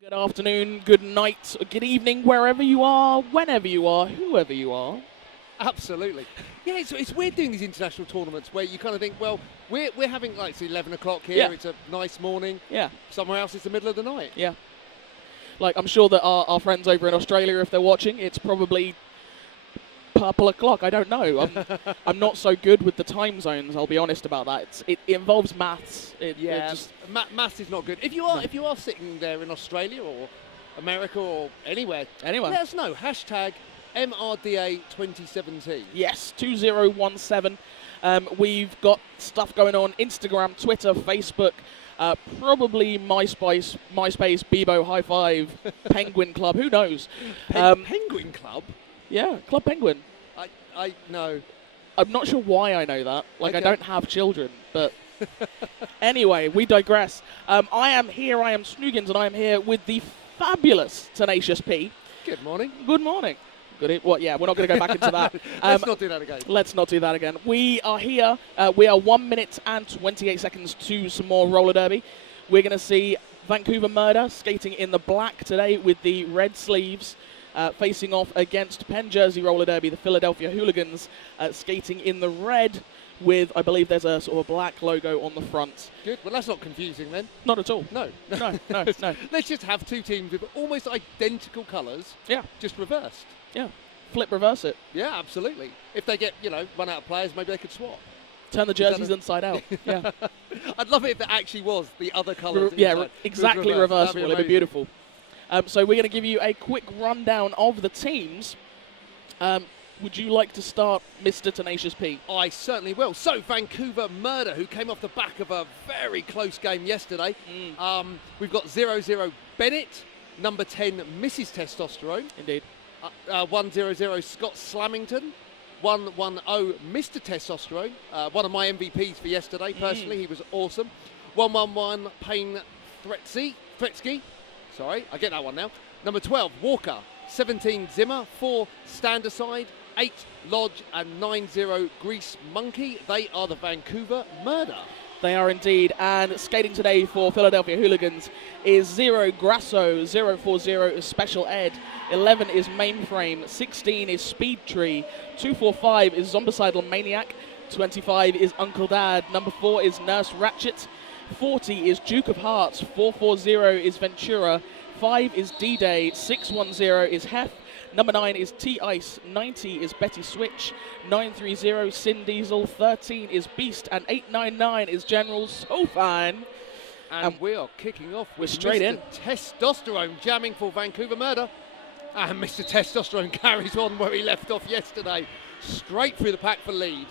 Good afternoon, good night, good evening, wherever you are, whenever you are, whoever you are. Absolutely. Yeah, it's weird doing these international tournaments where you kind of think, well, we're having, like, it's 11 o'clock here, Yeah. it's a nice morning. Yeah, Somewhere else it's the middle of the night. yeah. Like, I'm sure that our friends over in Australia, if they're watching, it's probably purple o'clock. I don't know. I'm not so good with the time zones, I'll be honest about that. It involves maths. Maths is not good. If you are sitting there in Australia or America or anywhere, Anyway. let us know. Hashtag MRDA 2017. Yes, 2017. We've got stuff going on Instagram, Twitter, Facebook, probably MySpace, Bebo, High Five, Penguin Club, who knows? Penguin Club? Yeah, Club Penguin. I know. I'm not sure why I know that. Like, Okay. I don't have children, but anyway, we digress. I am Snoogans, and I am here with the fabulous Tenacious P. Good morning. Good morning. Yeah, we're not going to go back into that. Let's not do that again. Let's not do that again. We are here. We are 1 minute and 28 seconds to some more roller derby. We're going to see Vancouver Murder skating in the black today with the red sleeves, facing off against Penn Jersey roller derby, the Philadelphia Hooligans, skating in the red with, I believe there's a sort of black logo on the front. Good. Well, that's not confusing then. Not at all. No. No. Let's just have two teams with almost identical colours, Yeah, just reversed. yeah. Flip, reverse it. Yeah, absolutely. If they get, run out of players, maybe they could swap. Turn the jerseys inside out. Yeah. I'd love it if it actually was the other colours. Exactly reversible. It'd be amazing. beautiful. So we're going to give you a quick rundown of the teams. Would you like to start, Mr. Tenacious P? I certainly will. So, Vancouver Murder, who came off the back of a very close game yesterday. We've got 0-0 Bennett, number 10 Mrs. Testosterone. Indeed. 1-0-0 Scott Slamington, 1-1-0 Mr. Testosterone, one of my MVPs for yesterday, personally, he was awesome. 1-1-1 Payne Thretzky, sorry, I get that one now. Number 12 Walker, 17 Zimmer, 4 Standerside, 8 Lodge and 9-0 Grease Monkey. They are the Vancouver Murder. They are indeed. And skating today for Philadelphia Hooligans is 0 Grasso, 040 is Special Ed, 11 is Mainframe, 16 is Speed Tree, 245 is Zombicidal Maniac, 25 is Uncle Dad, number 4 is Nurse Ratchet, 40 is Duke of Hearts, 440 is Ventura, 5 is D-Day, 610 is Hef, number 9 is T-Ice, 90 is Betty Switch, 930 Sin Diesel, 13 is Beast, and 899 is General Sofine. And we are kicking off with straight Mr. in. Testosterone jamming for Vancouver Murder. And Mr. Testosterone carries on where he left off yesterday. Straight through the pack for lead.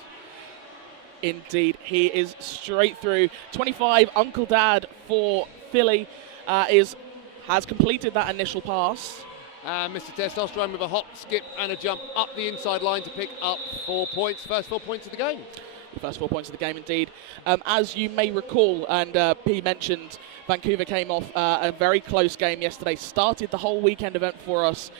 Indeed, he is straight through. 25, Uncle Dad for Philly has completed that initial pass. And Mr. Testosterone with a hop, skip and a jump up the inside line to pick up 4 points. First 4 points of the game. The first 4 points of the game, indeed. As you may recall, and P mentioned, Vancouver came off a very close game yesterday. Started the whole weekend event for us.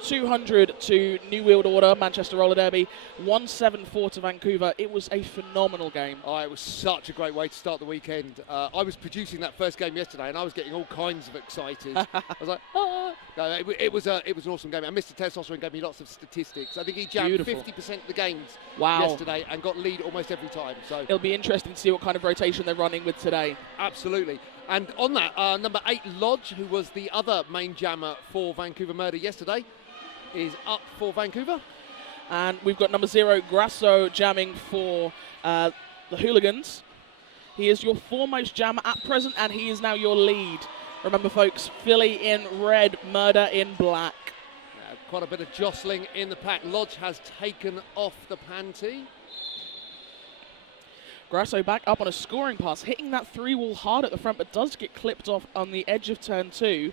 200 to New World Order, Manchester Roller Derby, 174 to Vancouver. It was a phenomenal game. Oh, it was such a great way to start the weekend. I was producing that first game yesterday, and I was getting all kinds of excited. I was like, ah! No, it was an awesome game. And Mr. Testosterone gave me lots of statistics. I think he jammed 50% of the games yesterday and got lead almost every time. So it'll be interesting to see what kind of rotation they're running with today. Absolutely. And on that, number 8 Lodge, who was the other main jammer for Vancouver Murder yesterday, is up for Vancouver. And we've got number 0 Grasso jamming for the Hooligans. He is your foremost jammer at present, and he is now your lead. Remember, folks, Philly in red, Murder in black. Quite a bit of jostling in the pack. Lodge has taken off the panty. Grasso back up on a scoring pass, hitting that 3-wall hard at the front, but does get clipped off on the edge of turn 2.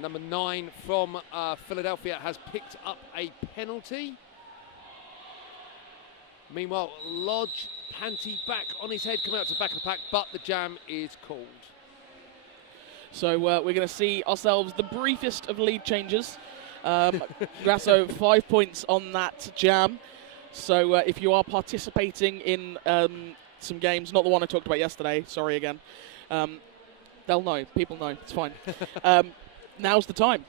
Number 9 from Philadelphia has picked up a penalty. Meanwhile, Lodge, panty back on his head, coming out to the back of the pack, but the jam is called. So we're going to see ourselves the briefest of lead changes. Grasso 5 points on that jam. So if you are participating in some games, not the one I talked about yesterday, sorry again, They'll know. People know. It's fine. Now's the time.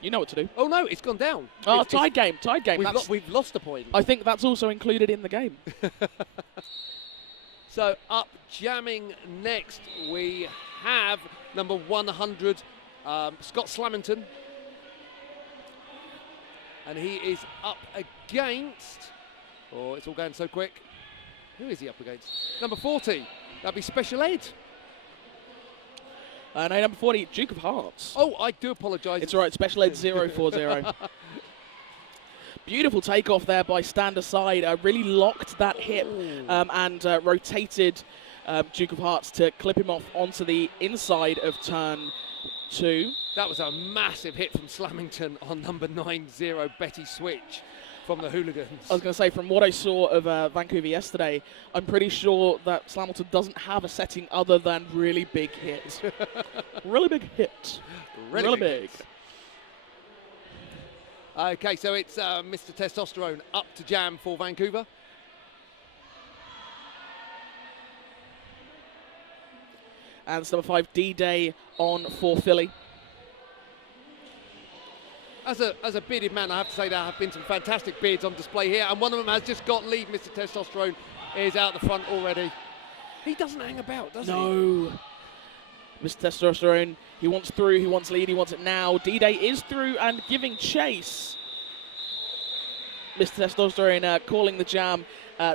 You know what to do. Oh no, it's gone down. Oh, tied game. We've lost a point. I think that's also included in the game. So up jamming next, we have number 100, Scott Slamington. And he is up against, oh, it's all going so quick. Who is he up against? Number 40, that'd be Special Ed. No, number 40, Duke of Hearts. Oh, I do apologise. It's all right, Special Ed 040. Beautiful takeoff there by Stand Aside. Really locked that hip and rotated Duke of Hearts to clip him off onto the inside of turn 2. That was a massive hit from Slamington on number 90, Betty Switch from the Hooligans. I was going to say, from what I saw of Vancouver yesterday, I'm pretty sure that Slamington doesn't have a setting other than really big hits. Really big hit. Really big. Hits. Okay, so it's Mr. Testosterone up to jam for Vancouver. And it's number 5, D-Day on for Philly. As a bearded man, I have to say there have been some fantastic beards on display here, and one of them has just got lead. Mr. Testosterone is out the front already. He doesn't hang about, does he? No. Mr. Testosterone, he wants through, he wants lead, he wants it now. D-Day is through and giving chase. Mr. Testosterone calling the jam,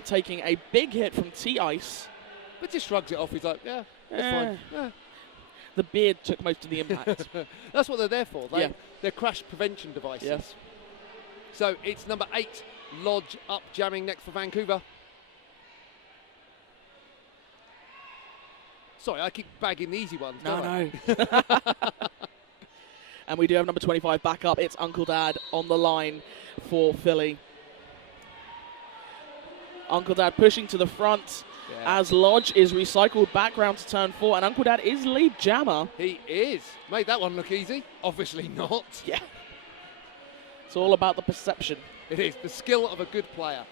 taking a big hit from T-Ice. But just shrugs it off. He's like, yeah, that's fine. Yeah. The beard took most of the impact. That's what they're there for. They're crash prevention devices. Yes. So it's number 8, Lodge up jamming next for Vancouver. Sorry, I keep bagging the easy ones. No. And we do have number 25 back up. It's Uncle Dad on the line for Philly. Uncle Dad pushing to the front as Lodge is recycled back round to turn 4, and Uncle Dad is lead jammer. He is. Made that one look easy. Obviously not. Yeah. It's all about the perception. It is. The skill of a good player.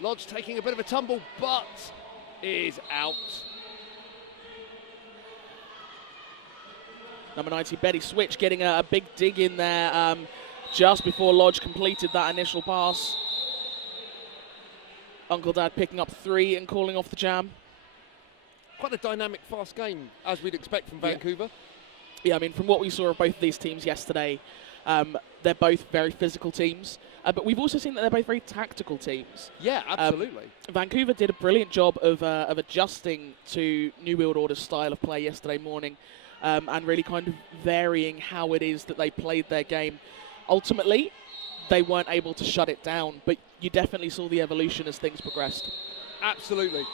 Lodge taking a bit of a tumble, but is out. Number 90, Betty Switch, getting a big dig in there just before Lodge completed that initial pass. Uncle Dad picking up 3 and calling off the jam. Quite a dynamic, fast game, as we'd expect from Vancouver. Yeah, I mean, from what we saw of both of these teams yesterday, they're both very physical teams. But we've also seen that they're both very tactical teams. Yeah, absolutely. Vancouver did a brilliant job of adjusting to New World Order's style of play yesterday morning. And really kind of varying how it is that they played their game. Ultimately, they weren't able to shut it down, but you definitely saw the evolution as things progressed. Absolutely.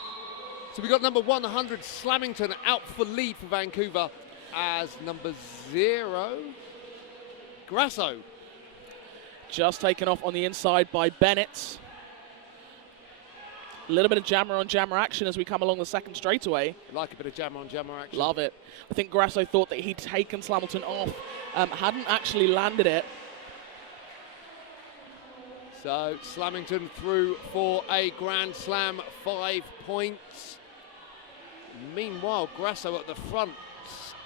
So we got number 100, Slamington, out for lead for Vancouver, as number 0, Grasso. Just taken off on the inside by Bennett. A little bit of jammer on jammer action as we come along the second straightaway. Like a bit of jammer on jammer action. Love it. I think Grasso thought that he'd taken Slamilton off, hadn't actually landed it. So Slamington through for a Grand Slam, 5 points. Meanwhile, Grasso at the front,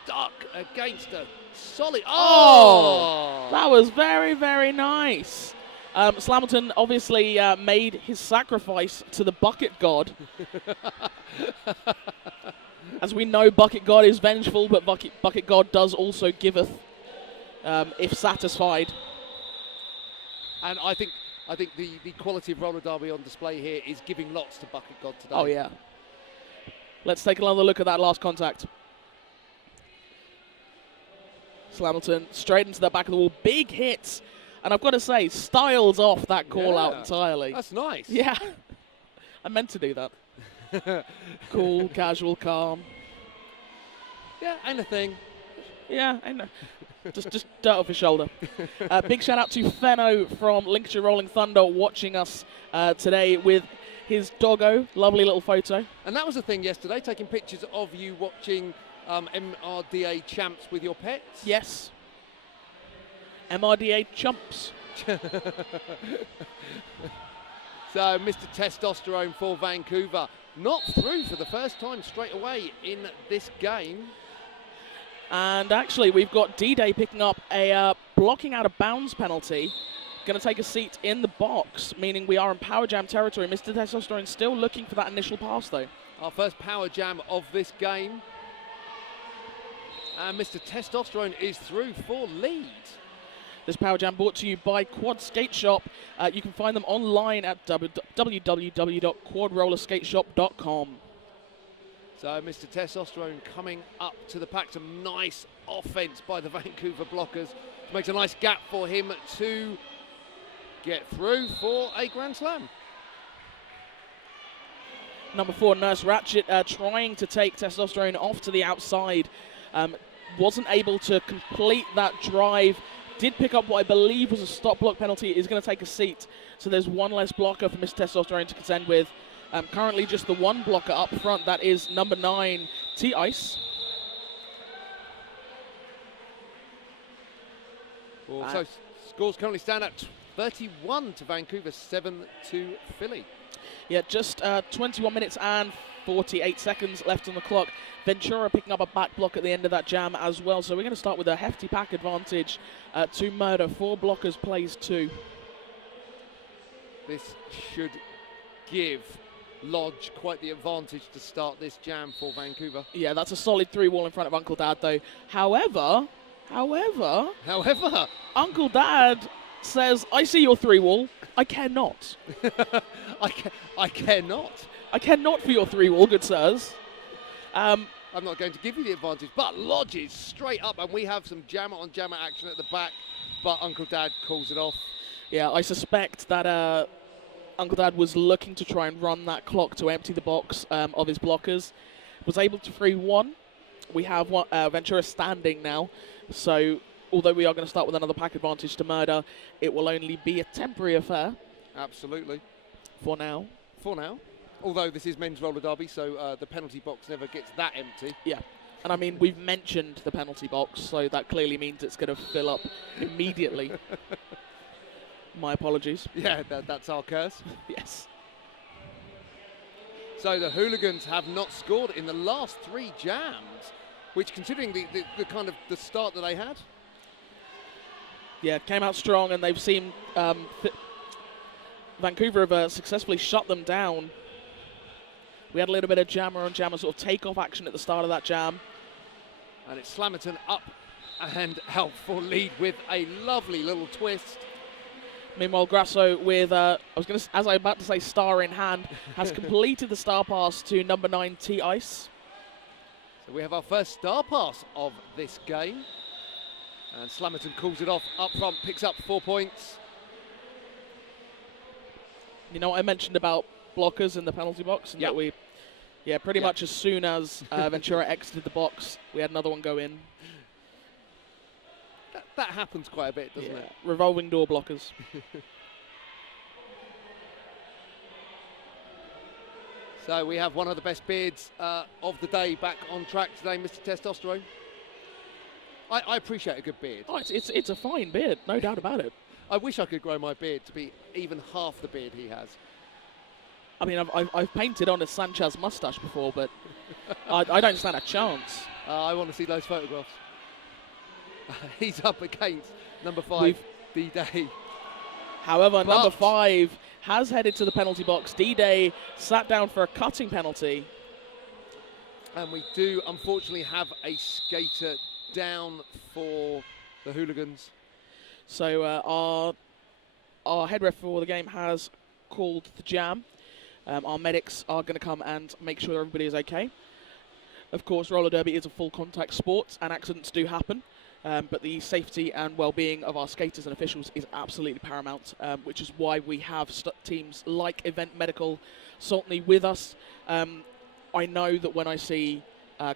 stuck against a solid. Oh! That was very, very nice. Slamilton obviously made his sacrifice to the Bucket God. As we know, Bucket God is vengeful, but Bucket God does also giveth, if satisfied. And I think the quality of roller derby on display here is giving lots to Bucket God today. Oh, yeah. Let's take another look at that last contact. Slamilton straight into the back of the wall. Big hits. And I've got to say, Styles off that call out entirely. That's nice. Yeah. I meant to do that. Cool, casual, calm. Yeah, anything. Yeah, I know. just dirt off his shoulder. Big shout out to Fenno from Lincolnshire Rolling Thunder watching us today with his doggo. Lovely little photo. And that was the thing yesterday, taking pictures of you watching MRDA champs with your pets. Yes. MRDA chumps. So Mr. Testosterone for Vancouver, not through for the first time straight away in this game. And actually, we've got D-Day picking up a blocking out of bounds penalty. Going to take a seat in the box, meaning we are in Power Jam territory. Mr. Testosterone still looking for that initial pass, though. Our first Power Jam of this game. And Mr. Testosterone is through for lead. This Power Jam brought to you by Quad Skate Shop. You can find them online at www.quadrollerskateshop.com. So Mr. Testosterone coming up to the pack. Some nice offense by the Vancouver blockers. Makes a nice gap for him to get through for a Grand Slam. Number 4, Nurse Ratchet, trying to take Testosterone off to the outside. Wasn't able to complete that drive. Did pick up what I believe was a stop block penalty. Is going to take a seat. So there's one less blocker for Mr. Testosterone to contend with. Currently just the one blocker up front. That is number 9, T-Ice. So scores currently stand at 31 to Vancouver, 7 to Philly. Yeah, just 21 minutes and 48 seconds left on the clock. Ventura picking up a back block at the end of that jam as well. So we're going to start with a hefty pack advantage to Murder. 4 blockers plays 2. This should give Lodge quite the advantage to start this jam for Vancouver. Yeah, that's a solid 3-wall in front of Uncle Dad, though. However, Uncle Dad says, I see your 3-wall. I cannot. I cannot. I cannot for your 3-wall, good sirs. I'm not going to give you the advantage, but Lodge is straight up, and we have some jammer-on-jammer action at the back, but Uncle Dad calls it off. Yeah, I suspect that Uncle Dad was looking to try and run that clock to empty the box of his blockers. Was able to free 1. We have Ventura standing now, so although we are going to start with another pack advantage to Murder, it will only be a temporary affair. Absolutely. For now. Although this is men's roller derby, so the penalty box never gets that empty. Yeah. And I mean, we've mentioned the penalty box, so that clearly means it's going to fill up immediately. My apologies. Yeah, that's our curse. Yes. So the Hooligans have not scored in the last 3 jams, which, considering the kind of the start that they had. Yeah, came out strong, and they've seen Vancouver have successfully shut them down. We had a little bit of jammer-on-jammer sort of take-off action at the start of that jam. And it's Slammerton up and out for lead with a lovely little twist. Meanwhile, Grasso with, as I was about to say star in hand, has completed the star pass to number 9, T-Ice. So we have our first star pass of this game. And Slammerton calls it off up front, picks up 4 points. You know what I mentioned about blockers in the penalty box? And that we, pretty much as soon as Ventura exited the box, we had another one go in. That happens quite a bit, doesn't it? Revolving door blockers. So we have one of the best beards of the day back on track today, Mr. Testosterone. I appreciate a good beard. Oh, it's a fine beard, no doubt about it. I wish I could grow my beard to be even half the beard he has. I mean, I've painted on a Sanchez mustache before, but I don't stand a chance. I want to see those photographs. He's up against number 5, D-Day. However, number 5 has headed to the penalty box. D-Day sat down for a cutting penalty. And we do, unfortunately, have a skater down for the Hooligans. So our head ref for the game has called the jam. Our medics are going to come and make sure everybody is okay. Of course, roller derby is a full contact sport and accidents do happen. But the safety and well-being of our skaters and officials is absolutely paramount, which is why we have teams like Event Medical Saltney with us. I know that when I see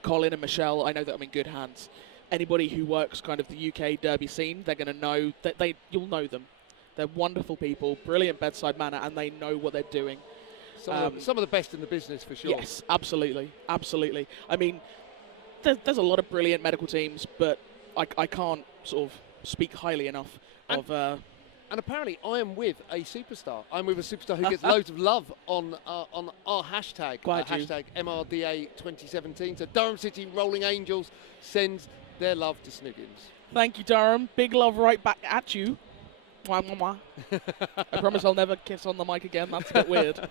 Colin and Michelle, I know that I'm in good hands. Anybody who works kind of the UK derby scene, they're going to know that you'll know them. They're wonderful people, brilliant bedside manner, and they know what they're doing. Some of the best in the business, for sure. Yes, absolutely, absolutely. I mean, there's a lot of brilliant medical teams, but I can't sort of speak highly enough of... And apparently I am with a superstar. I'm with a superstar who gets loads of love on our hashtag, hashtag MRDA 2017. So Durham City Rolling Angels sends their love to Snoogans. Thank you, Durham. Big love right back at you. Mwah, mwah, mwah. I promise I'll never kiss on the mic again. That's a bit weird.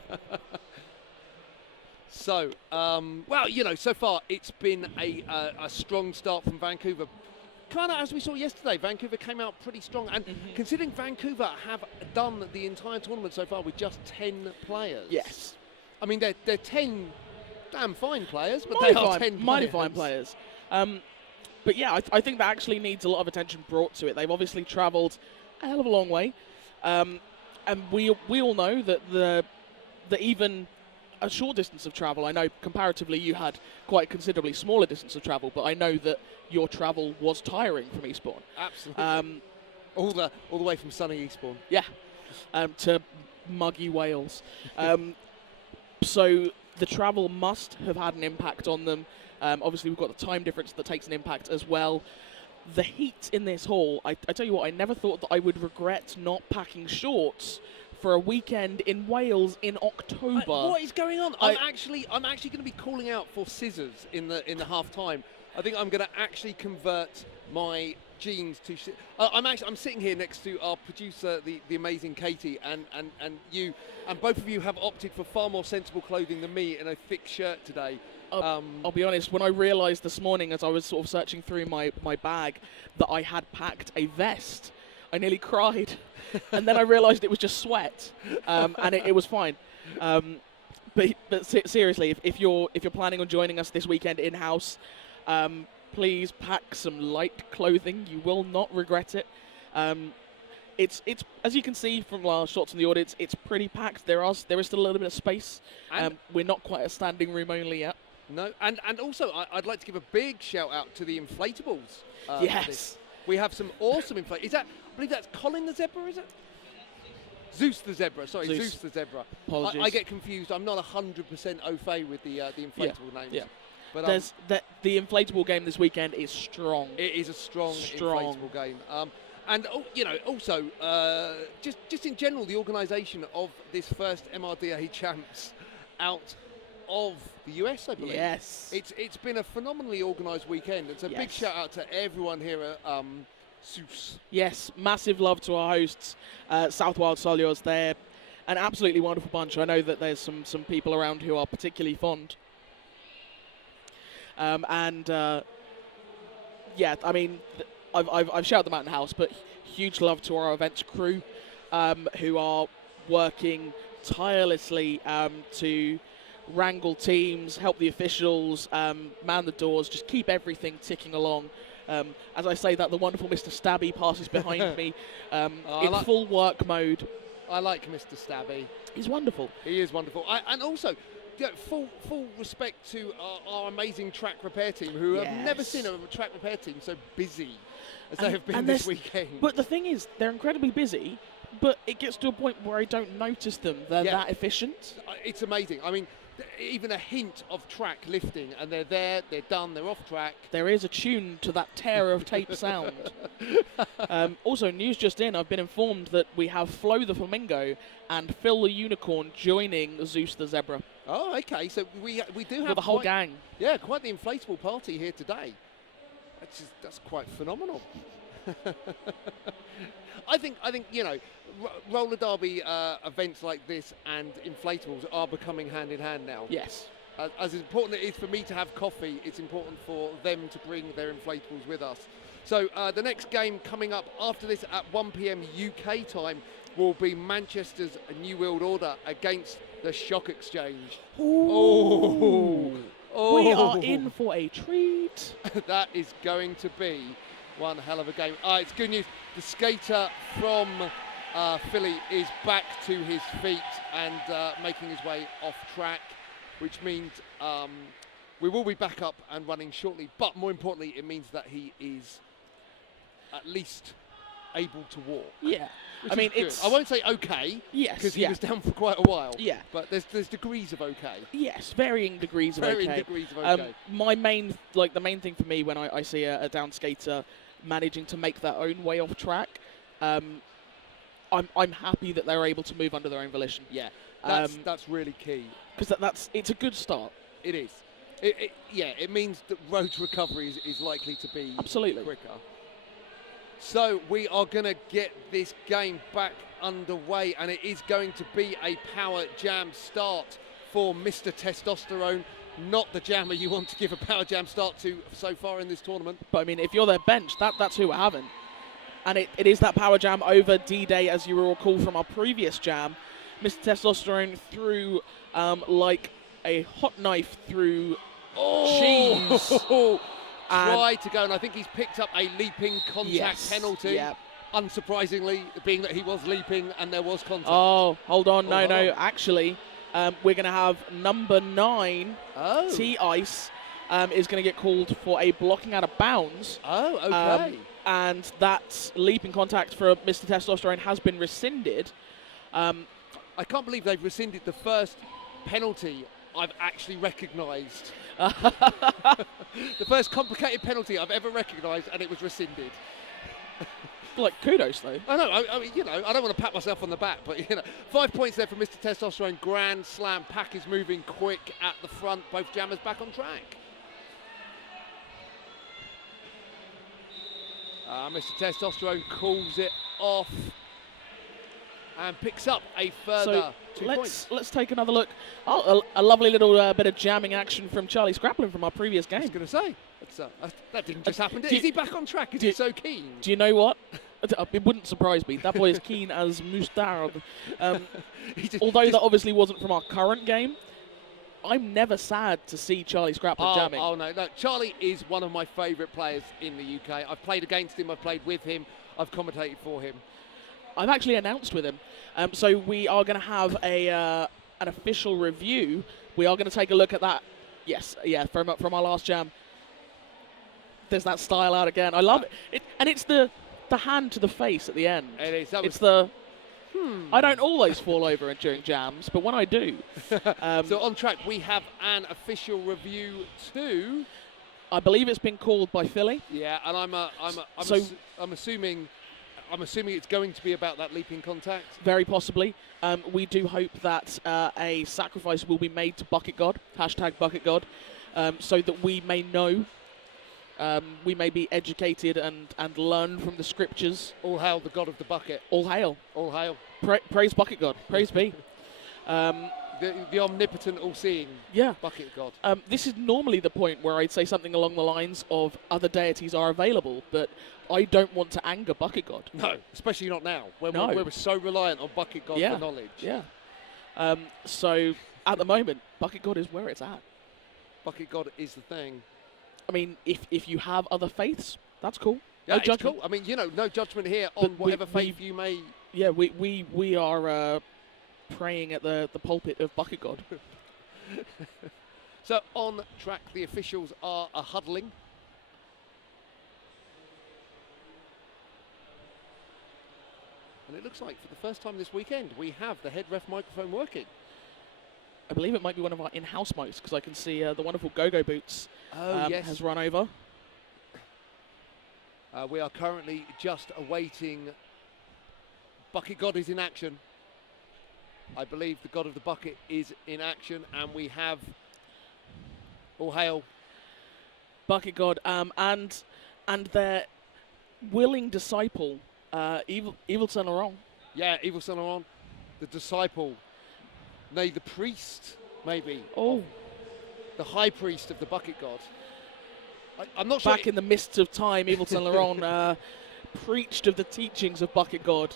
So, so far it's been a strong start from Vancouver. Kind of as we saw yesterday, Vancouver came out pretty strong. And considering Vancouver have done the entire tournament so far with just 10 players. Yes. I mean, they're 10 damn fine players, but they are 10 mighty players. fine players. But yeah, I think that actually needs a lot of attention brought to it. They've obviously travelled a hell of a long way. And we all know that the even a short distance of travel, I know comparatively you had quite a considerably smaller distance of travel, but I know that your travel was tiring from Eastbourne. Absolutely. All the way from sunny Eastbourne. Yeah, to muggy Wales. So the travel must have had an impact on them. Obviously, we've got the time difference that takes an impact as well. The heat in this hall, I tell you what, I never thought that I would regret not packing shorts for a weekend in Wales in October. What is going on? I'm actually going to be calling out for scissors in the half time. I think I'm going to actually convert my jeans to. I'm sitting here next to our producer, the amazing Katie, and you, and both of you have opted for far more sensible clothing than me in a thick shirt today. I'll be honest, when I realised this morning as I was sort of searching through my bag that I had packed a vest, I nearly cried. And then I realised it was just sweat, and it was fine. But seriously, if you're planning on joining us this weekend in-house, please pack some light clothing. You will not regret it. It's as you can see from our shots in the audience, it's pretty packed. There is still a little bit of space. We're not quite a standing room only yet. No, and also I'd like to give a big shout out to the inflatables. Yes. We have some awesome inflatables. I believe that's Colin the Zebra, is it? Zeus the Zebra, sorry, Zeus the Zebra. Apologies. I get confused. I'm not 100% au fait with the inflatable names. Yeah. But the inflatable game this weekend is strong. It is a strong. Inflatable game. And also, just in general, the organisation of this first MRDA champs out of the US, I believe. Yes. It's been a phenomenally organised weekend. It's a big shout out to everyone here at Zeus. Yes, massive love to our hosts, South Wild Solios. They're an absolutely wonderful bunch. I know that there's some people around who are particularly fond. I mean, I've shouted them out in the house, but huge love to our events crew, who are working tirelessly to wrangle teams, help the officials, man the doors, just keep everything ticking along. As I say that, the wonderful Mr. Stabby passes behind me in full work mode. I like Mr. Stabby. He's wonderful. He is wonderful. And also, full respect to our amazing track repair team, who have never seen a track repair team so busy as they have been this weekend. But the thing is, they're incredibly busy, but it gets to a point where I don't notice them. They're that efficient. It's amazing. I mean, even a hint of track lifting, and they're there, they're done, they're off track. There is a tune to that tear of tape sound. Also, news just in, I've been informed that we have Flo the Flamingo and Phil the Unicorn joining Zeus the Zebra. Oh, okay, so we do have the whole gang. Yeah, quite the inflatable party here today. That's quite phenomenal. I think roller derby events like this and inflatables are becoming hand in hand now. Yes. As important it is for me to have coffee, it's important for them to bring their inflatables with us. So the next game coming up after this at 1 p.m. UK time will be Manchester's New World Order against the Shock Exchange. Ooh. Oh. We are in for a treat. That is going to be one hell of a game. It's good news. The skater from Philly is back to his feet and making his way off track, which means we will be back up and running shortly. But more importantly, it means that he is at least able to walk. Yeah. I mean, I won't say okay. Yes. Because he was down for quite a while. Yeah. But there's degrees of okay. Yes, varying degrees of okay. Varying degrees of okay. The main thing for me when I see a down skater managing to make their own way off track, I'm happy that they're able to move under their own volition. Yeah. That's really key. Because it's a good start. It is. It means that road recovery is likely to be Absolutely. quicker. So we are going to get this game back underway, and it is going to be a power jam start for Mr. Testosterone. Not the jammer you want to give a power jam start to so far in this tournament. But I mean, if you're their bench, that's who we're having. And it is that power jam over D-Day, as you will recall from our previous jam. Mr. Testosterone threw like a hot knife through cheese. Tried to go, and I think he's picked up a leaping contact penalty. Yeah. Unsurprisingly, being that he was leaping and there was contact. Oh, hold on. No. Actually, we're going to have number 9, T-Ice, is going to get called for a blocking out of bounds. Oh, okay. And that leaping contact for Mr. Testosterone has been rescinded. I can't believe they've rescinded the first penalty I've actually recognised. The first complicated penalty I've ever recognised, and it was rescinded. Like, kudos, though. I know, I mean, I don't want to pat myself on the back, but, 5 points there for Mr. Testosterone. Grand slam. Pack is moving quick at the front. Both jammers back on track. Mr. Testosterone calls it off and picks up a further 2 points. Let's take another look. Oh, a lovely little bit of jamming action from Charlie Scraplin from our previous game. I was going to say, that didn't just happen. Is he back on track? Is he so keen? Do you know what? It wouldn't surprise me. That boy is keen as mustard. Although that obviously wasn't from our current game, I'm never sad to see Charlie Scraplin jamming. Oh, no. Charlie is one of my favourite players in the UK. I've played against him. I've played with him. I've commentated for him. I've actually announced with him. So we are going to have an official review. We are going to take a look at that. Yes, from our last jam. There's that style out again. I love it. And it's the hand to the face at the end. It is. I don't always fall over during jams, but when I do. So on track, we have an official review too. I believe it's been called by Philly. Yeah, and I'm assuming it's going to be about that leaping contact. Very possibly. We do hope that a sacrifice will be made to Bucket God, #BucketGod, so that we may know, we may be educated and learn from the scriptures. All hail the God of the bucket. All hail. All hail. Praise Bucket God. Praise be. The omnipotent, all-seeing Bucket God. This is normally the point where I'd say something along the lines of other deities are available, but I don't want to anger Bucket God. No, especially not now, when we're so reliant on Bucket God for knowledge. Yeah. So, at the moment, Bucket God is where it's at. Bucket God is the thing. I mean, if you have other faiths, that's cool. Yeah, no it's cool. I mean, no judgment here on whatever faith you may... Yeah, we are praying at the pulpit of Bucket God. So, on track, the officials are huddling. And it looks like for the first time this weekend, we have the head ref microphone working. I believe it might be one of our in-house mics, because I can see the wonderful Go-Go Boots has run over. We are currently just awaiting... Bucket God is in action. I believe the God of the Bucket is in action, and we have... All hail. Bucket God, and their willing disciple, Evil Saint Laurent. Yeah, Evil Saint Laurent, the disciple. Nay, the priest, maybe. Oh. The high priest of the Bucket God. I'm not sure. Back in the mists of time, Evil Saint Laurent preached of the teachings of Bucket God.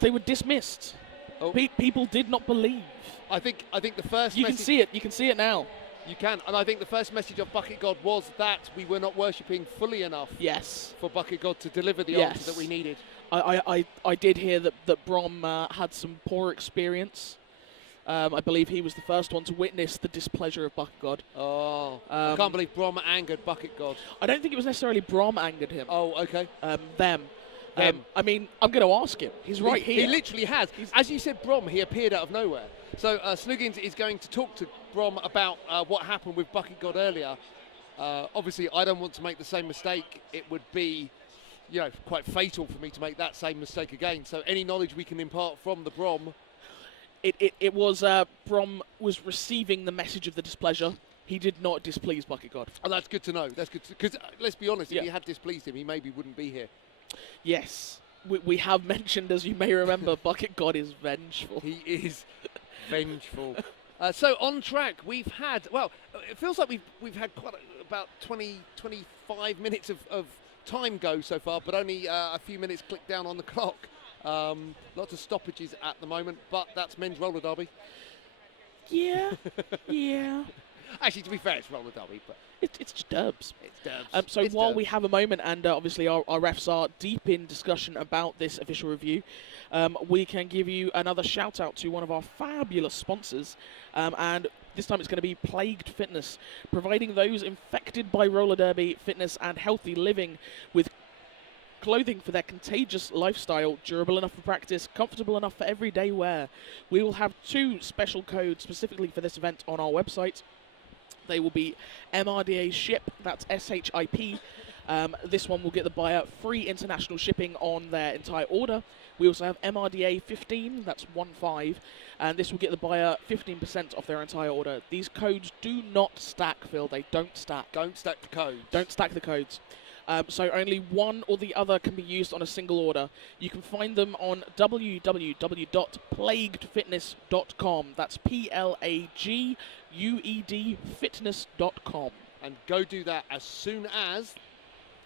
They were dismissed. Oh. People did not believe. I think the first You can see it. You can see it now. You can. And I think the first message of Bucket God was that we were not worshipping fully enough. Yes. For Bucket God to deliver the answer that we needed. I did hear that Brom had some poor experience. I believe he was the first one to witness the displeasure of Bucket God. Oh, I can't believe Brom angered Bucket God. I don't think it was necessarily Brom angered him. Oh, okay. Them. I mean, I'm going to ask him. He's right here. He literally has. As you said, Brom, he appeared out of nowhere. So Hooligans is going to talk to Brom about what happened with Bucket God earlier. Obviously, I don't want to make the same mistake. It would be, quite fatal for me to make that same mistake again. So any knowledge we can impart from the Brom. It was Brom was receiving the message of the displeasure. he did not displease Bucket God. Oh, that's good to know. That's good because let's be honest, Yeah. if he had displeased him, he maybe wouldn't be here. Yes, we have mentioned, as you may remember, Bucket God is vengeful. He is vengeful. So on track, we've had, well, it feels like we've had about 20, 25 minutes of time go so far, but only a few minutes clicked down on the clock. Lots of stoppages at the moment, but that's men's roller derby. Yeah, yeah. Actually, to be fair, it's roller derby, but It's just dubs. it's dubs. So It's while dubs. we have a moment, and obviously our refs are deep in discussion about this official review, we can give you another shout out to one of our fabulous sponsors, and this time it's going to be Plagued Fitness, providing those infected by roller derby, fitness and healthy living with clothing for their contagious lifestyle, durable enough for practice, comfortable enough for everyday wear. We will have 2 special codes specifically for this event on our website. They will be MRDA SHIP, that's SHIP. This one will get the buyer free international shipping on their entire order. We also have MRDA 15, that's 15, and this will get the buyer 15% off their entire order. These codes do not stack, Phil. They don't stack. Don't stack the codes. Don't stack the codes. So only one or the other can be used on a single order. You can find them on www.plaguedfitness.com. That's PLAGUED fitness.com. And go do that as soon as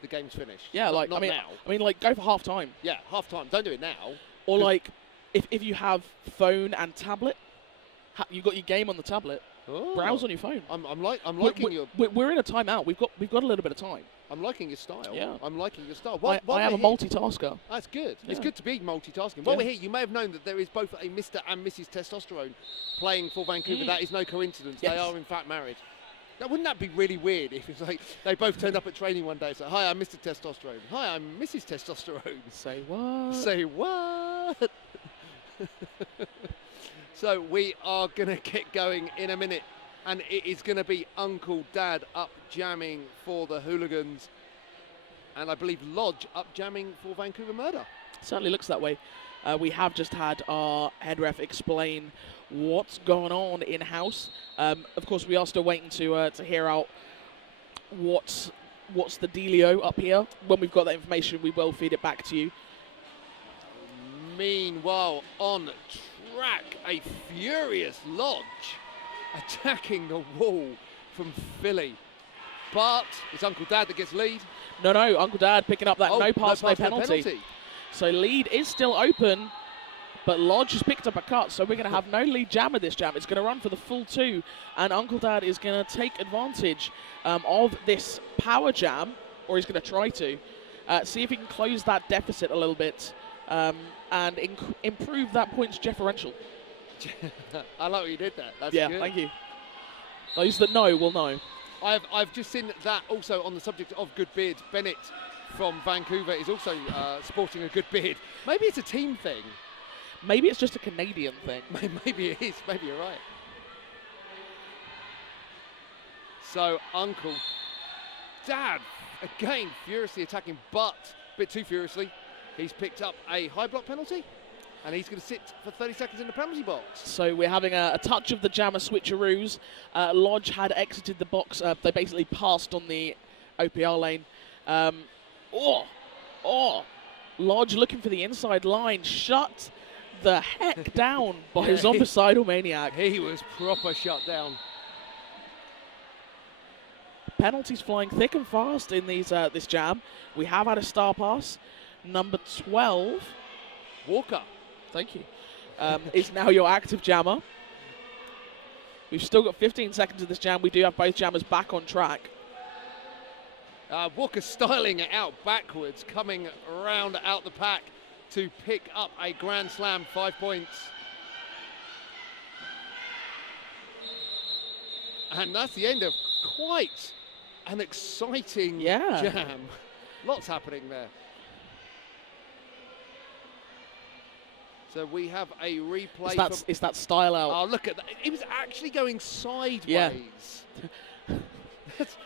the game's finished. Yeah, Not now. I mean, like, go for half time. Yeah, half time. Don't do it now. Or like, if you have phone and tablet, you got your game on the tablet. Oh. Browse on your phone. I'm liking your. We're in a timeout. We've got a little bit of time. I'm liking your style. Yeah. I'm liking your style. I am a multitasker. That's good. It's Yeah. good to be multitasking. While Yeah. we're here, you may have known that there is both a Mr. and Mrs. Testosterone playing for Vancouver. That is no coincidence. Yes. They are in fact married. Now, wouldn't that be really weird if it's like they both turned up at training one day and said, "Hi, I'm Mr. Testosterone. Hi, I'm Mrs. Testosterone." Say what? Say what? So we are going to get going in a minute, and it is going to be Uncle Dad up jamming for the Hooligans, and I believe Lodge up jamming for Vancouver Murder. Certainly looks that way. We have just had our head ref explain what's going on in-house. Of course, we are still waiting to hear out what's the dealio up here. When we've got that information, we will feed it back to you. Meanwhile, on track, a furious Lodge attacking the wall from Philly. But it's Uncle Dad that gets lead. No, Uncle Dad picking up that no pass, no penalty. So lead is still open, but Lodge has picked up a cut, so we're going to have no lead jam of this jam. It's going to run for the full 2, and Uncle Dad is going to take advantage of this power jam, or he's going to try to, see if he can close that deficit a little bit and improve that points differential. I like what you did there. That's yeah, good. Thank you. Those that know will know. I've just seen that also on the subject of good beards. Bennett from Vancouver is also sporting a good beard. Maybe it's a team thing. Maybe it's just a Canadian thing. Maybe it is. Maybe you're right. So Uncle Dad again furiously attacking, but a bit too furiously. He's picked up a high block penalty, and he's going to sit for 30 seconds in the penalty box. So we're having a touch of the jammer switcheroos. Lodge had exited the box. They basically passed on the OPR lane. Lodge looking for the inside line. Shut the heck down by Zombicidal Maniac. He was proper shut down. Penalties flying thick and fast in these this jam. We have had a star pass. Number 12. Walker. Thank you. Is now your active jammer. We've still got 15 seconds of this jam. We do have both jammers back on track. Walker styling it out backwards, coming around out the pack to pick up a Grand Slam, 5 points. And that's the end of quite an exciting jam. Lots happening there. So we have a replay. It's that style out. Oh, look at that. It was actually going sideways. Yeah.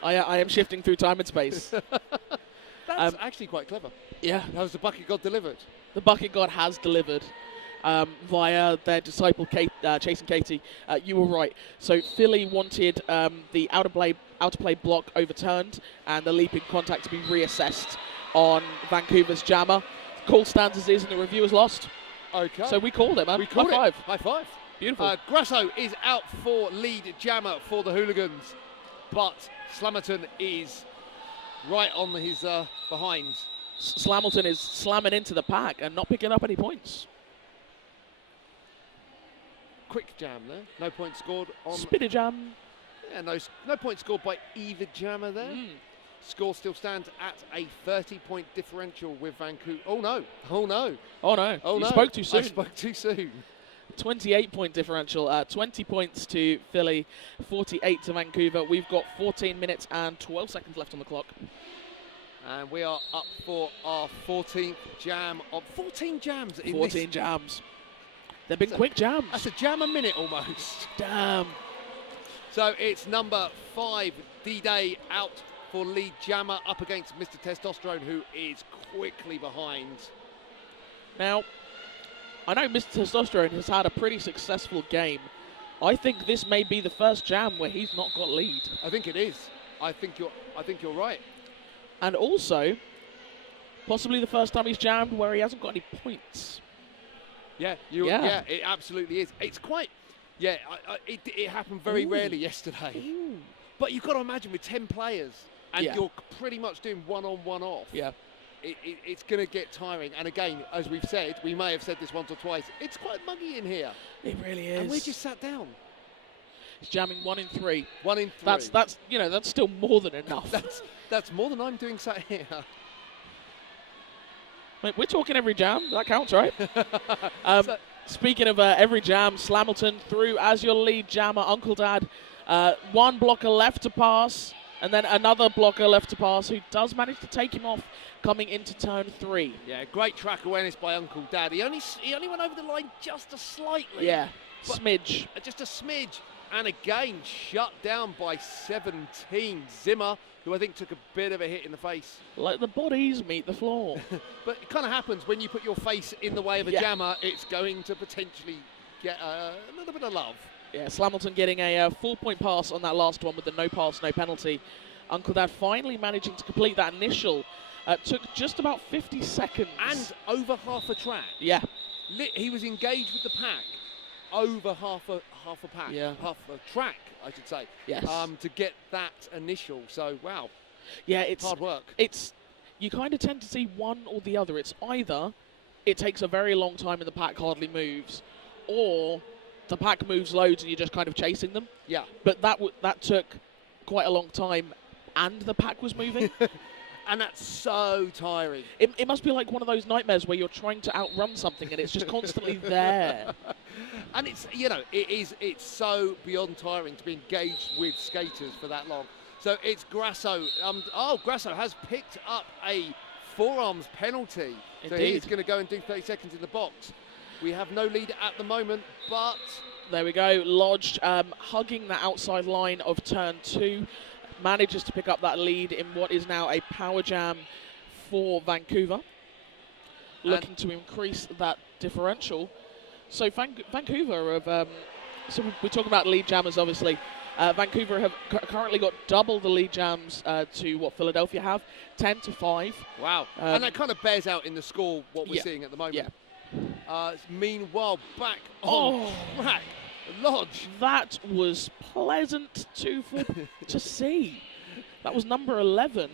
I am shifting through time and space. That's actually quite clever. Yeah. How's the Bucket God delivered? The Bucket God has delivered. via their disciple Chasing Katie. You were right. So Philly wanted the outer play block overturned and the leaping contact to be reassessed on Vancouver's jammer. Call stands as is and the review is lost. Okay. So we called it, man. We called High it. five. High five. Beautiful. Grasso is out for lead jammer for the Hooligans, but Slammerton is right on his behind. Slamilton is slamming into the pack and not picking up any points. Quick jam there. No point scored on. Spinner jam. Yeah, no point scored by either jammer there. Score still stands at a 30-point differential with Vancouver. Oh no! Oh no! Oh no! Oh You no! spoke too soon. I spoke too soon. 28-point differential. 20 points to Philly, 48 to Vancouver. We've got 14 minutes and 12 seconds left on the clock. And we are up for our 14th jam of 14 jams in 14 jams. They've been quick jams. That's a jam a minute almost. Damn. So it's number 5, D-Day, out for lead jammer up against Mr. Testosterone, who is quickly behind. Now, I know Mr. Testosterone has had a pretty successful game. I think this may be the first jam where he's not got lead. I think it is. I think you're right. And also, possibly the first time he's jammed where he hasn't got any points. Yeah, it absolutely is. It's quite, it happened very rarely yesterday. Ooh. But you've got to imagine with 10 players and Yeah. you're pretty much doing one on, one off. Yeah. It's going to get tiring. And again, as we've said, we may have said this once or twice, it's quite muggy in here. It really is. And we just sat down. He's jamming 1 in 3. 1 in 3. That's still more than enough. That's more than I'm doing sat here. Mate, we're talking every jam. That counts, right? Speaking of every jam, Slamilton through as your lead jammer, Uncle Dad. One blocker left to pass, and then another blocker left to pass who does manage to take him off coming into turn 3. Yeah, great track awareness by Uncle Dad. He only went over the line just a slightly. Yeah, smidge. Just a smidge. And again, shut down by 17. Zimmer, who I think took a bit of a hit in the face. Let the bodies meet the floor. But it kind of happens when you put your face in the way of a jammer, it's going to potentially get a little bit of love. Yeah, Slamilton getting a 4-point pass on that last one with the no pass, no penalty. Uncle Dad finally managing to complete that initial. Took just about 50 seconds. And over half a track. Yeah. He was engaged with the pack over half a pack. Yeah. Half a track, I should say. Yes. To get that initial. So, wow. Yeah, it's hard work. You kind of tend to see one or the other. It's either it takes a very long time and the pack hardly moves, or the pack moves loads and you're just kind of chasing them. Yeah. But that took quite a long time and the pack was moving. And that's so tiring. It must be like one of those nightmares where you're trying to outrun something and it's just constantly there. And it's so beyond tiring to be engaged with skaters for that long. So it's Grasso. Grasso has picked up a forearms penalty. Indeed. So he's going to go and do 30 seconds in the box. We have no lead at the moment, but... There we go. Lodged, hugging the outside line of turn 2. Manages to pick up that lead in what is now a power jam for Vancouver. Looking to increase that differential. So Vancouver have... so we're talking about lead jammers, obviously. Vancouver have currently got double the lead jams to what Philadelphia have, 10-5. Wow. And that kind of bears out in the score what we're seeing at the moment. Yeah. Meanwhile, back on track. Lodge. That was pleasant to see. That was number 11.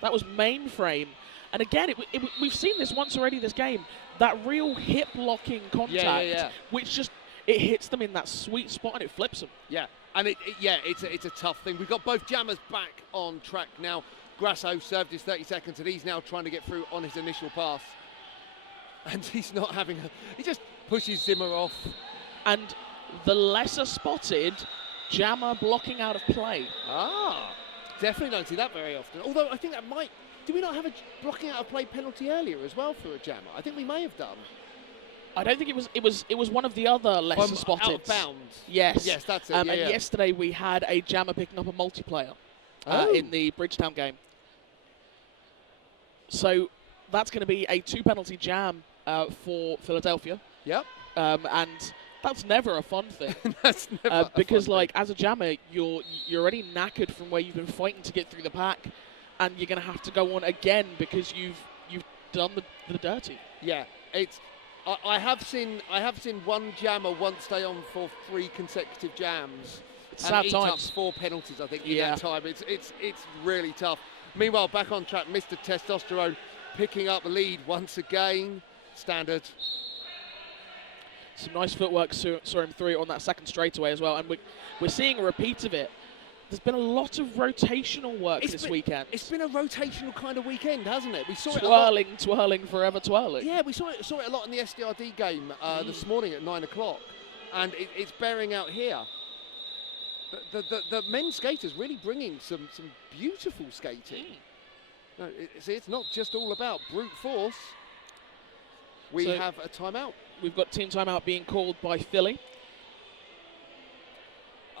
That was mainframe. And again, we've seen this once already this game. That real hip-locking contact, which just... It hits them in that sweet spot and it flips them. Yeah, and it's a tough thing. We've got both jammers back on track now. Grasso served his 30 seconds and he's now trying to get through on his initial pass. And he's not having he just pushes Zimmer off. And the lesser spotted jammer blocking out of play. Definitely don't see that very often. Although I think that might... Do we not have a blocking out of play penalty earlier as well for a jammer? I think we may have done. I don't think it was one of the other lesser spotted. Out of bounds. Yes. Yes, that's it. And yesterday we had a jammer picking up a multiplayer in the Bridgetown game. So that's going to be a 2 penalty jam for Philadelphia. Yep. And that's never a fun thing. That's never because, a fun like, as a jammer, you're already knackered from where you've been fighting to get through the pack, and you're going to have to go on again because you've done the dirty. Yeah, it's. I have seen one jammer once stay on for 3 consecutive jams and Sad eat up times. 4 penalties. I think in that time. It's really tough. Meanwhile, back on track, Mr. Testosterone picking up the lead once again. Standard. Some nice footwork saw him through it on that second straightaway as well, and we're seeing a repeat of it. There's been a lot of rotational work this weekend. It's been a rotational kind of weekend, hasn't it? We saw twirling, forever twirling. Yeah, we saw it a lot in the SDRD game this morning at 9 o'clock, and it's bearing out here. The men's skaters really bringing some beautiful skating. No, it's not just all about brute force. We have a timeout. We've got team timeout being called by Philly.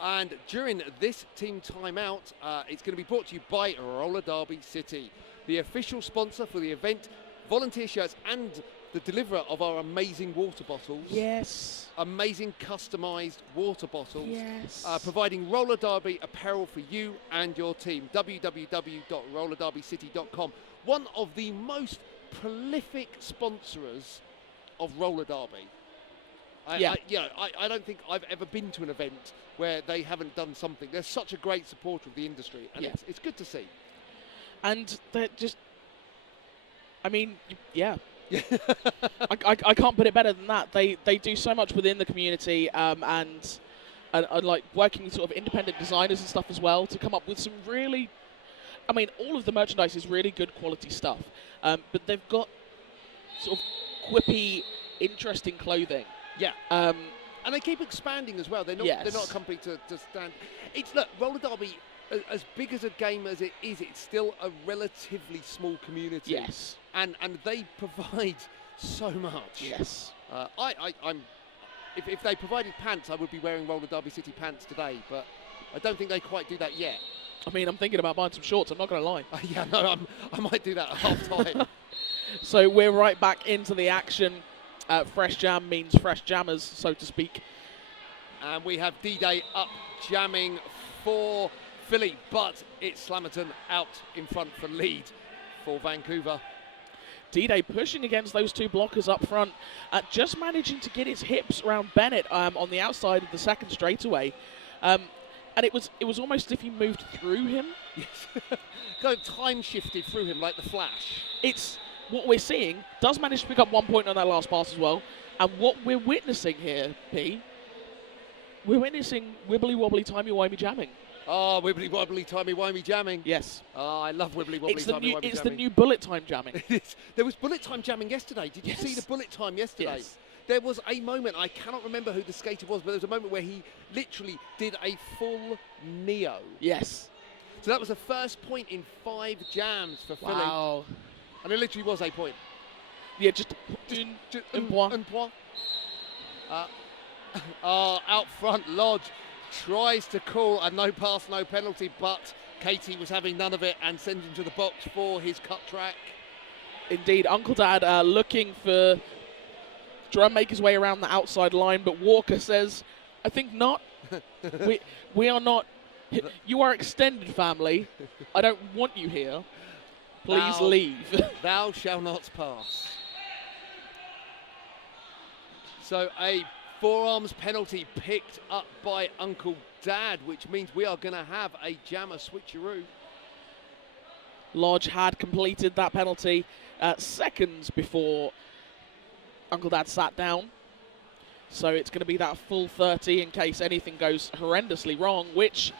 And during this team timeout, it's going to be brought to you by Roller Derby City, the official sponsor for the event, volunteer shirts, and the deliverer of our amazing water bottles. Yes. Amazing customised water bottles. Yes. Providing roller derby apparel for you and your team. www.rollerderbycity.com. One of the most prolific sponsors of roller derby. I don't think I've ever been to an event where they haven't done something. They're such a great supporter of the industry, and it's good to see. And they're just, I mean, yeah. I can't put it better than that. They do so much within the community, and like working with sort of independent designers and stuff as well to come up with some really, I mean, all of the merchandise is really good quality stuff, but they've got sort of quippy, interesting clothing. Yeah. And they keep expanding as well. They're not a company to stand. Look, roller derby, as big as a game as it is, it's still a relatively small community. Yes. And they provide so much. Yes. If they provided pants, I would be wearing Roller Derby City pants today, but I don't think they quite do that yet. I mean, I'm thinking about buying some shorts, I'm not going to lie. I might do that at half time. So we're right back into the action. Fresh jam means fresh jammers, so to speak. And we have D-Day up jamming for Philly, but it's Slammerton out in front for lead for Vancouver. D-Day pushing against those 2 blockers up front, just managing to get his hips around Bennett on the outside of the second straightaway. And it was almost as if he moved through him. Yes. Kind of time shifted through him like the Flash. It's what we're seeing, does manage to pick up 1 point on that last pass as well. And what we're witnessing here, P, we're witnessing wibbly-wobbly, timey-wimey jamming. Oh, wibbly-wobbly, timey-wimey jamming. Yes. Oh, I love wibbly-wobbly, timey-wimey jamming. It's the new bullet time jamming. There was bullet time jamming yesterday. Did you see the bullet time yesterday? Yes. There was a moment, I cannot remember who the skater was, but there was a moment where he literally did a full neo. Yes. So that was the first point in 5 jams for Philly. Wow. And it literally was a point. Yeah, just un point. Out front, Lodge tries to call a no pass, no penalty, but Katie was having none of it and sends him to the box for his cut track. Indeed, Uncle Dad looking for try and make his way around the outside line, but Walker says, I think not. we are not. You are extended family. I don't want you here. Please leave. Thou shalt not pass. So a forearms penalty picked up by Uncle Dad, which means we are going to have a jammer switcheroo. Lodge had completed that penalty seconds before Uncle Dad sat down. So it's going to be that full 30 in case anything goes horrendously wrong, which,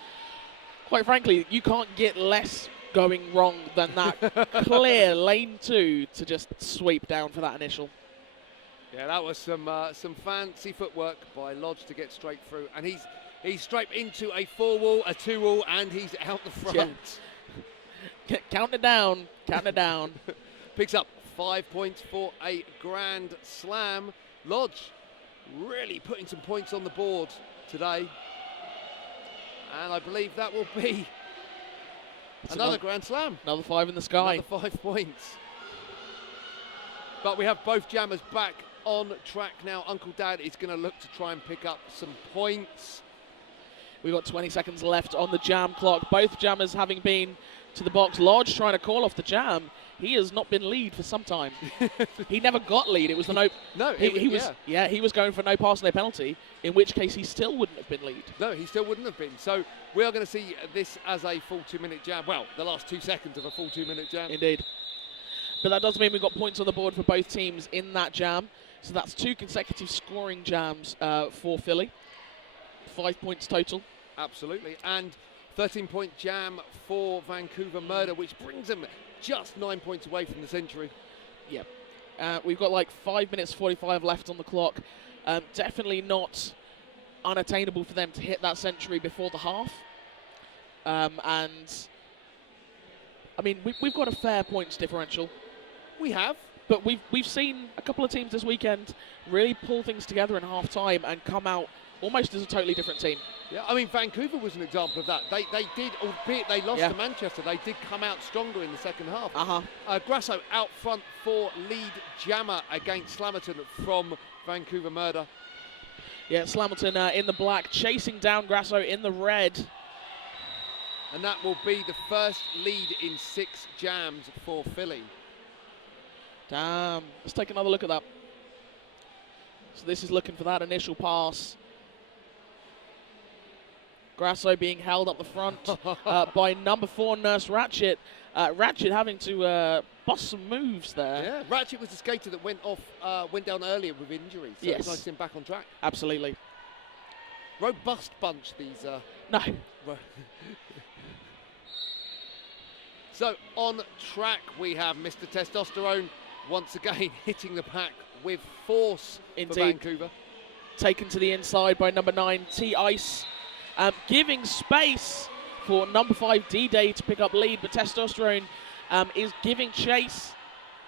quite frankly, you can't get less going wrong than that clear lane 2 to just sweep down for that initial. Yeah, that was some fancy footwork by Lodge to get straight through, and he's straight into a 4-wall, a 2-wall, and he's out the front. Yeah. Count it down. Count it down. Picks up 5 points for a grand slam. Lodge really putting some points on the board today, and I believe that will be another grand slam. Another 5 in the sky. Another 5 points. But we have both jammers back on track now. Uncle Dad is going to look to try and pick up some points. We've got 20 seconds left on the jam clock. Both jammers having been to the box. Lodge trying to call off the jam. He has not been lead for some time. He never got lead. It was the no. No, he was. Yeah, he was going for no pass, no penalty. In which case, he still wouldn't have been lead. No, he still wouldn't have been. So we are going to see this as a full 2-minute jam. Well, the last 2 seconds of a full 2-minute jam. Indeed. But that does mean we've got points on the board for both teams in that jam. So that's 2 consecutive scoring jams for Philly. 5 points total. Absolutely. And 13-point jam for Vancouver Murder, which brings them just 9 points away from the century. Yep. We've got like 5 minutes 45 left on the clock. Definitely not unattainable for them to hit that century before the half. And I mean, we've got a fair points differential. We have. But we've seen a couple of teams this weekend really pull things together in half time and come out almost as a totally different team. Yeah, I mean, Vancouver was an example of that. They did, albeit they lost to Manchester, they did come out stronger in the second half. Grasso out front for lead jammer against Slammerton from Vancouver Murder. Yeah, Slammerton in the black, chasing down Grasso in the red. And that will be the first lead in 6 jams for Philly. Damn, let's take another look at that. So this is looking for that initial pass. Grasso being held up the front by number 4, Nurse Ratchet. Ratchet having to bust some moves there. Yeah, Ratchet was the skater that went down earlier with injuries. So yes. It's nice to see him back on track. Absolutely. Robust bunch, these. No. So on track we have Mr. Testosterone once again hitting the pack with force. Indeed. For Vancouver. Taken to the inside by number 9, T-Ice. Giving space for number 5, D-Day to pick up lead, but Testosterone is giving chase,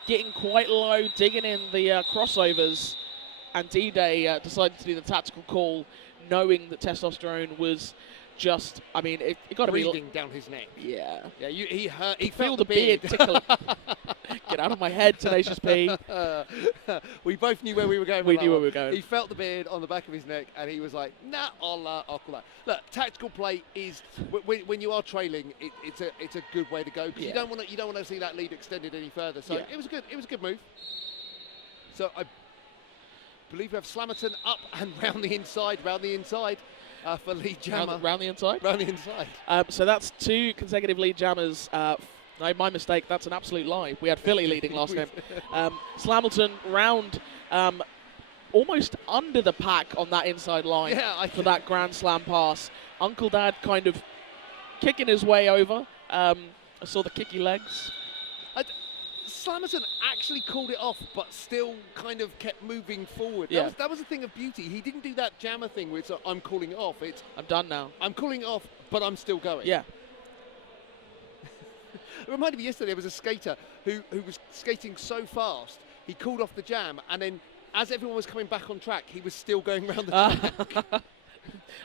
getting quite low, digging in the crossovers, and D-Day decided to do the tactical call, knowing that Testosterone was just, I mean, it got to be breathing down his neck. Yeah. Yeah, he felt the beard tickle. Get out of my head, Tenacious P. We both knew where we were going. We knew where we were going. He felt the beard on the back of his neck, and he was like, "Nah, I'll call that." Look, tactical play is when you are trailing, it's a good way to go because you don't want to see that lead extended any further. So it was a good move. So I believe we have Slammerton up and round the inside. For lead jammer. Round the inside? Round the inside. So that's 2 consecutive lead jammers. No, my mistake. That's an absolute lie. We had Philly leading last game. Slammerton round almost under the pack on that inside line for that Grand Slam pass. Uncle Dad kind of kicking his way over. I saw the kicky legs. Slammerton actually called it off, but still kind of kept moving forward. Yeah. That was a thing of beauty. He didn't do that jammer thing where it's I'm calling it off. It's I'm done now. I'm calling it off, but I'm still going. Yeah. It reminded me yesterday there was a skater who was skating so fast, he called off the jam, and then as everyone was coming back on track, he was still going round the track.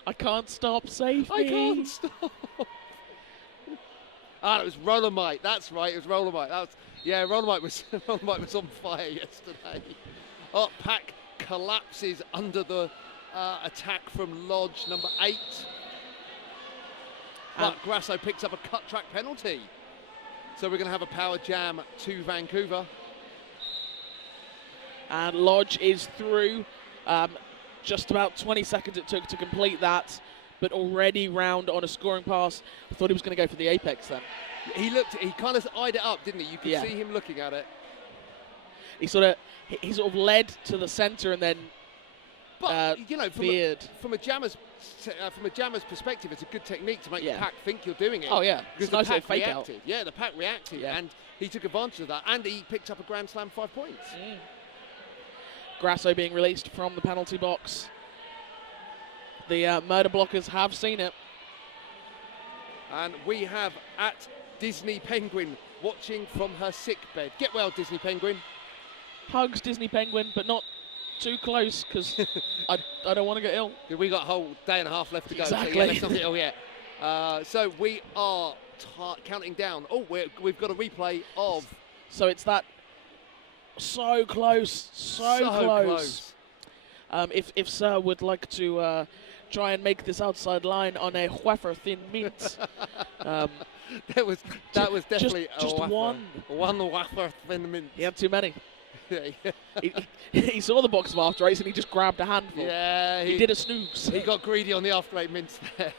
I can't stop, save me. I can't stop. It was Rollermite. That's right, it was Rollermite. Rollermite was on fire yesterday. Pack collapses under the attack from Lodge, number 8. But Grasso picks up a cut track penalty. So we're going to have a power jam to Vancouver. And Lodge is through. Just about 20 seconds it took to complete that, but already round on a scoring pass. I thought he was going to go for the apex then. He kind of eyed it up, didn't he? You could see him looking at it. He sort of led to the centre and then veered. From a jammer's perspective, it's a good technique to make the pack think you're doing it. Oh yeah, because the pack fake reacted. Yeah, the pack reacted, and he took advantage of that, and he picked up a Grand Slam 5 points. Grasso being released from the penalty box. The murder blockers have seen it. And we have at Disney Penguin watching from her sick bed. Get well, Disney Penguin. Hugs Disney Penguin, but not too close because I don't want to get ill. We got a whole day and a half left to go. Exactly. So let's not get ill yet. So we are counting down. Oh, we've got a replay of. So it's that So close, so close. If Sir would like to try and make this outside line on a wafer thin mint. that was definitely just a one wafer thin mint. He had too many. Yeah. he saw the box of after eights and he just grabbed a handful. Yeah, he did a snooze. He got greedy on the after eight mints there.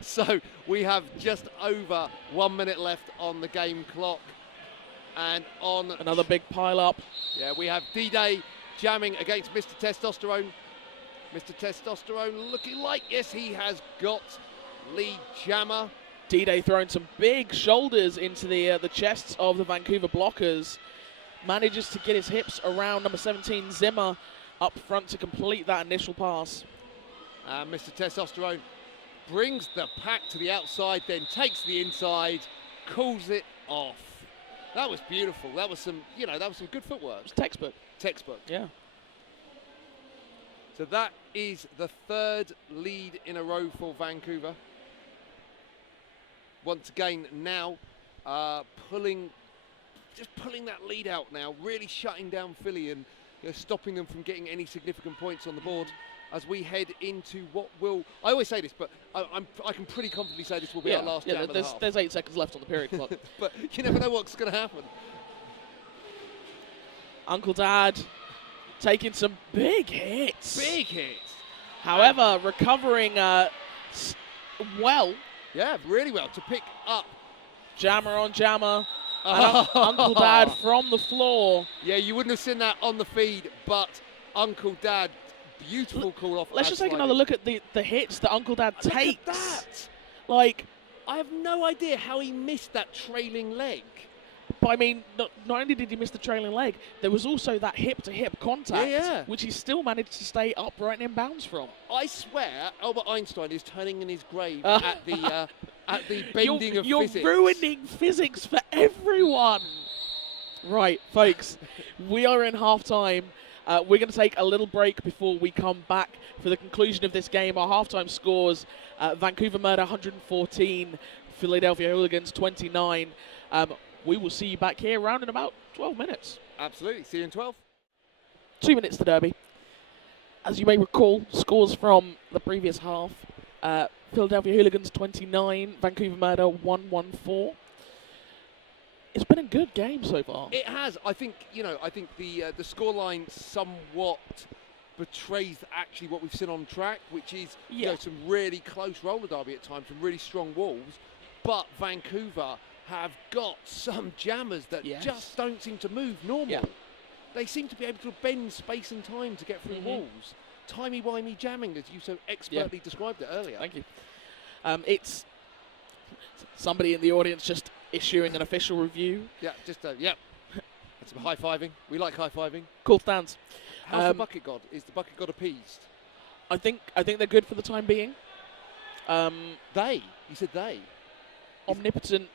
So we have just over 1 minute left on the game clock, and on another big pile up. Yeah, we have D-Day jamming against Mr. Testosterone. Mr. Testosterone looking like, yes, he has got lead jammer. D-Day throwing some big shoulders into the chests of the Vancouver blockers. Manages to get his hips around number 17, Zimmer, up front to complete that initial pass. Mr. Testosterone brings the pack to the outside, then takes the inside, calls it off. That was beautiful. That was some, that was some good footwork. It was textbook. Textbook. Yeah. So that is the third lead in a row for Vancouver. Once again, now pulling that lead out now, really shutting down Philly and stopping them from getting any significant points on the board as we head into what will, I always say this, but I can pretty confidently say this will be our last jam of the half. There's 8 seconds left on the period clock. But you never know what's going to happen. Uncle Dad taking some big hits. Big hits. However, recovering well. Yeah, really well to pick up. Jammer on jammer. Uncle Dad from the floor. Yeah, you wouldn't have seen that on the feed, but Uncle Dad, beautiful call off. Let's just take another look at the hits that Uncle Dad takes. Look at that. Like, I have no idea how he missed that trailing leg. But I mean, not only did he miss the trailing leg, there was also that hip-to-hip contact, which he still managed to stay upright and in bounds from. I swear, Albert Einstein is turning in his grave at the bending of physics. You're ruining physics for everyone. Right, folks, we are in half-time. We're going to take a little break before we come back for the conclusion of this game. Our half-time scores, Vancouver Murder 114, Philadelphia Hooligans 29. We will see you back here around in about 12 minutes. Absolutely. See you in 12. 2 minutes to Derby. As you may recall, scores from the previous half. Philadelphia Hooligans 29, Vancouver Murder 114. It's been a good game so far. It has. I think the scoreline somewhat betrays actually what we've seen on track, which is some really close roller derby at times, some really strong walls. But Vancouver have got some jammers that just don't seem to move normal. Yeah. They seem to be able to bend space and time to get through walls. Timey-wimey jamming, as you so expertly described it earlier. Thank you. It's somebody in the audience just issuing an official review. Yeah, just and some high-fiving. We like high-fiving. Cool stance. How's the bucket god? Is the bucket god appeased? I think they're good for the time being. They? You said they? Omnipotent,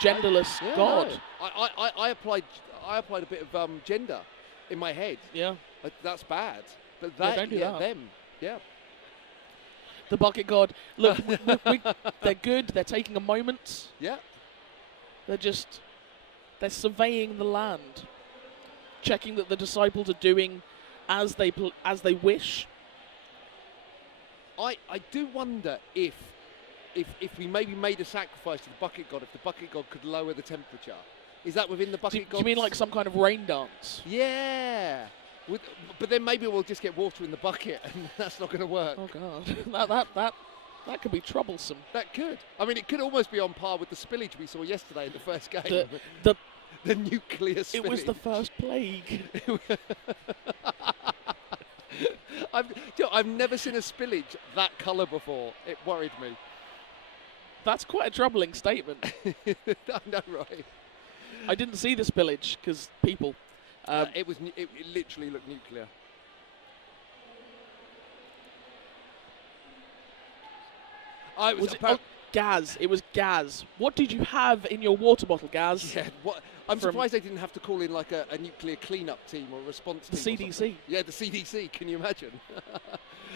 genderless god. No. I applied a bit of gender in my head. Yeah. That's bad. But don't do that. Them. Yeah. The bucket god. Look, they're good. They're taking a moment. Yeah. They're surveying the land, checking that the disciples are doing as they wish. I do wonder if we maybe made a sacrifice to the bucket god, if the bucket god could lower the temperature. Is that within the bucket god? Do you mean like some kind of rain dance? Yeah. But then maybe we'll just get water in the bucket, and that's not going to work. Oh God, that could be troublesome. That could. I mean, it could almost be on par with the spillage we saw yesterday in the first game. The nuclear spillage. It was the first plague. I've never seen a spillage that colour before. It worried me. That's quite a troubling statement. I know, right? I didn't see the spillage because people. It literally looked nuclear. Gaz. It was Gaz. What did you have in your water bottle, Gaz? Yeah, I'm surprised they didn't have to call in like a nuclear cleanup team or a response team. The CDC. Yeah, the CDC. Can you imagine?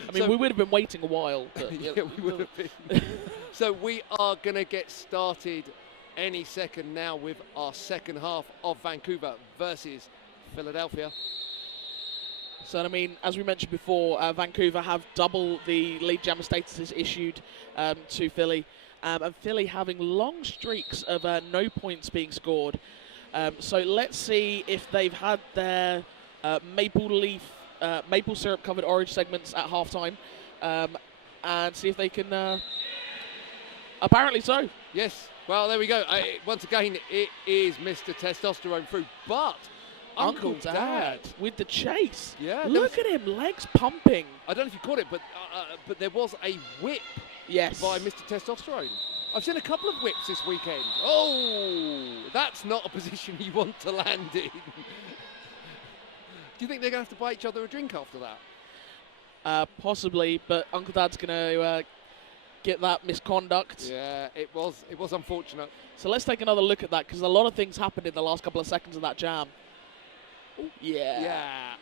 I mean, we would have been waiting a while. Yeah, we would have been. So we are going to get started any second now with our second half of Vancouver versus Philadelphia. So, I mean, as we mentioned before, Vancouver have double the lead jammer statuses issued to Philly, and Philly having long streaks of no points being scored. So let's see if they've had their maple syrup covered orange segments at halftime, and see if they can. Apparently so. Yes. Well, there we go. Once again, it is Mr. Testosterone through, but Uncle Dad with the chase. Yeah. Look at him, legs pumping. I don't know if you caught it, but there was a whip. Yes. By Mr. Testosterone. I've seen a couple of whips this weekend. Oh, that's not a position you want to land in. Do you think they're going to have to buy each other a drink after that? Possibly, but Uncle Dad's going to get that misconduct. Yeah, it was unfortunate. So let's take another look at that, because a lot of things happened in the last couple of seconds of that jam. Ooh, yeah.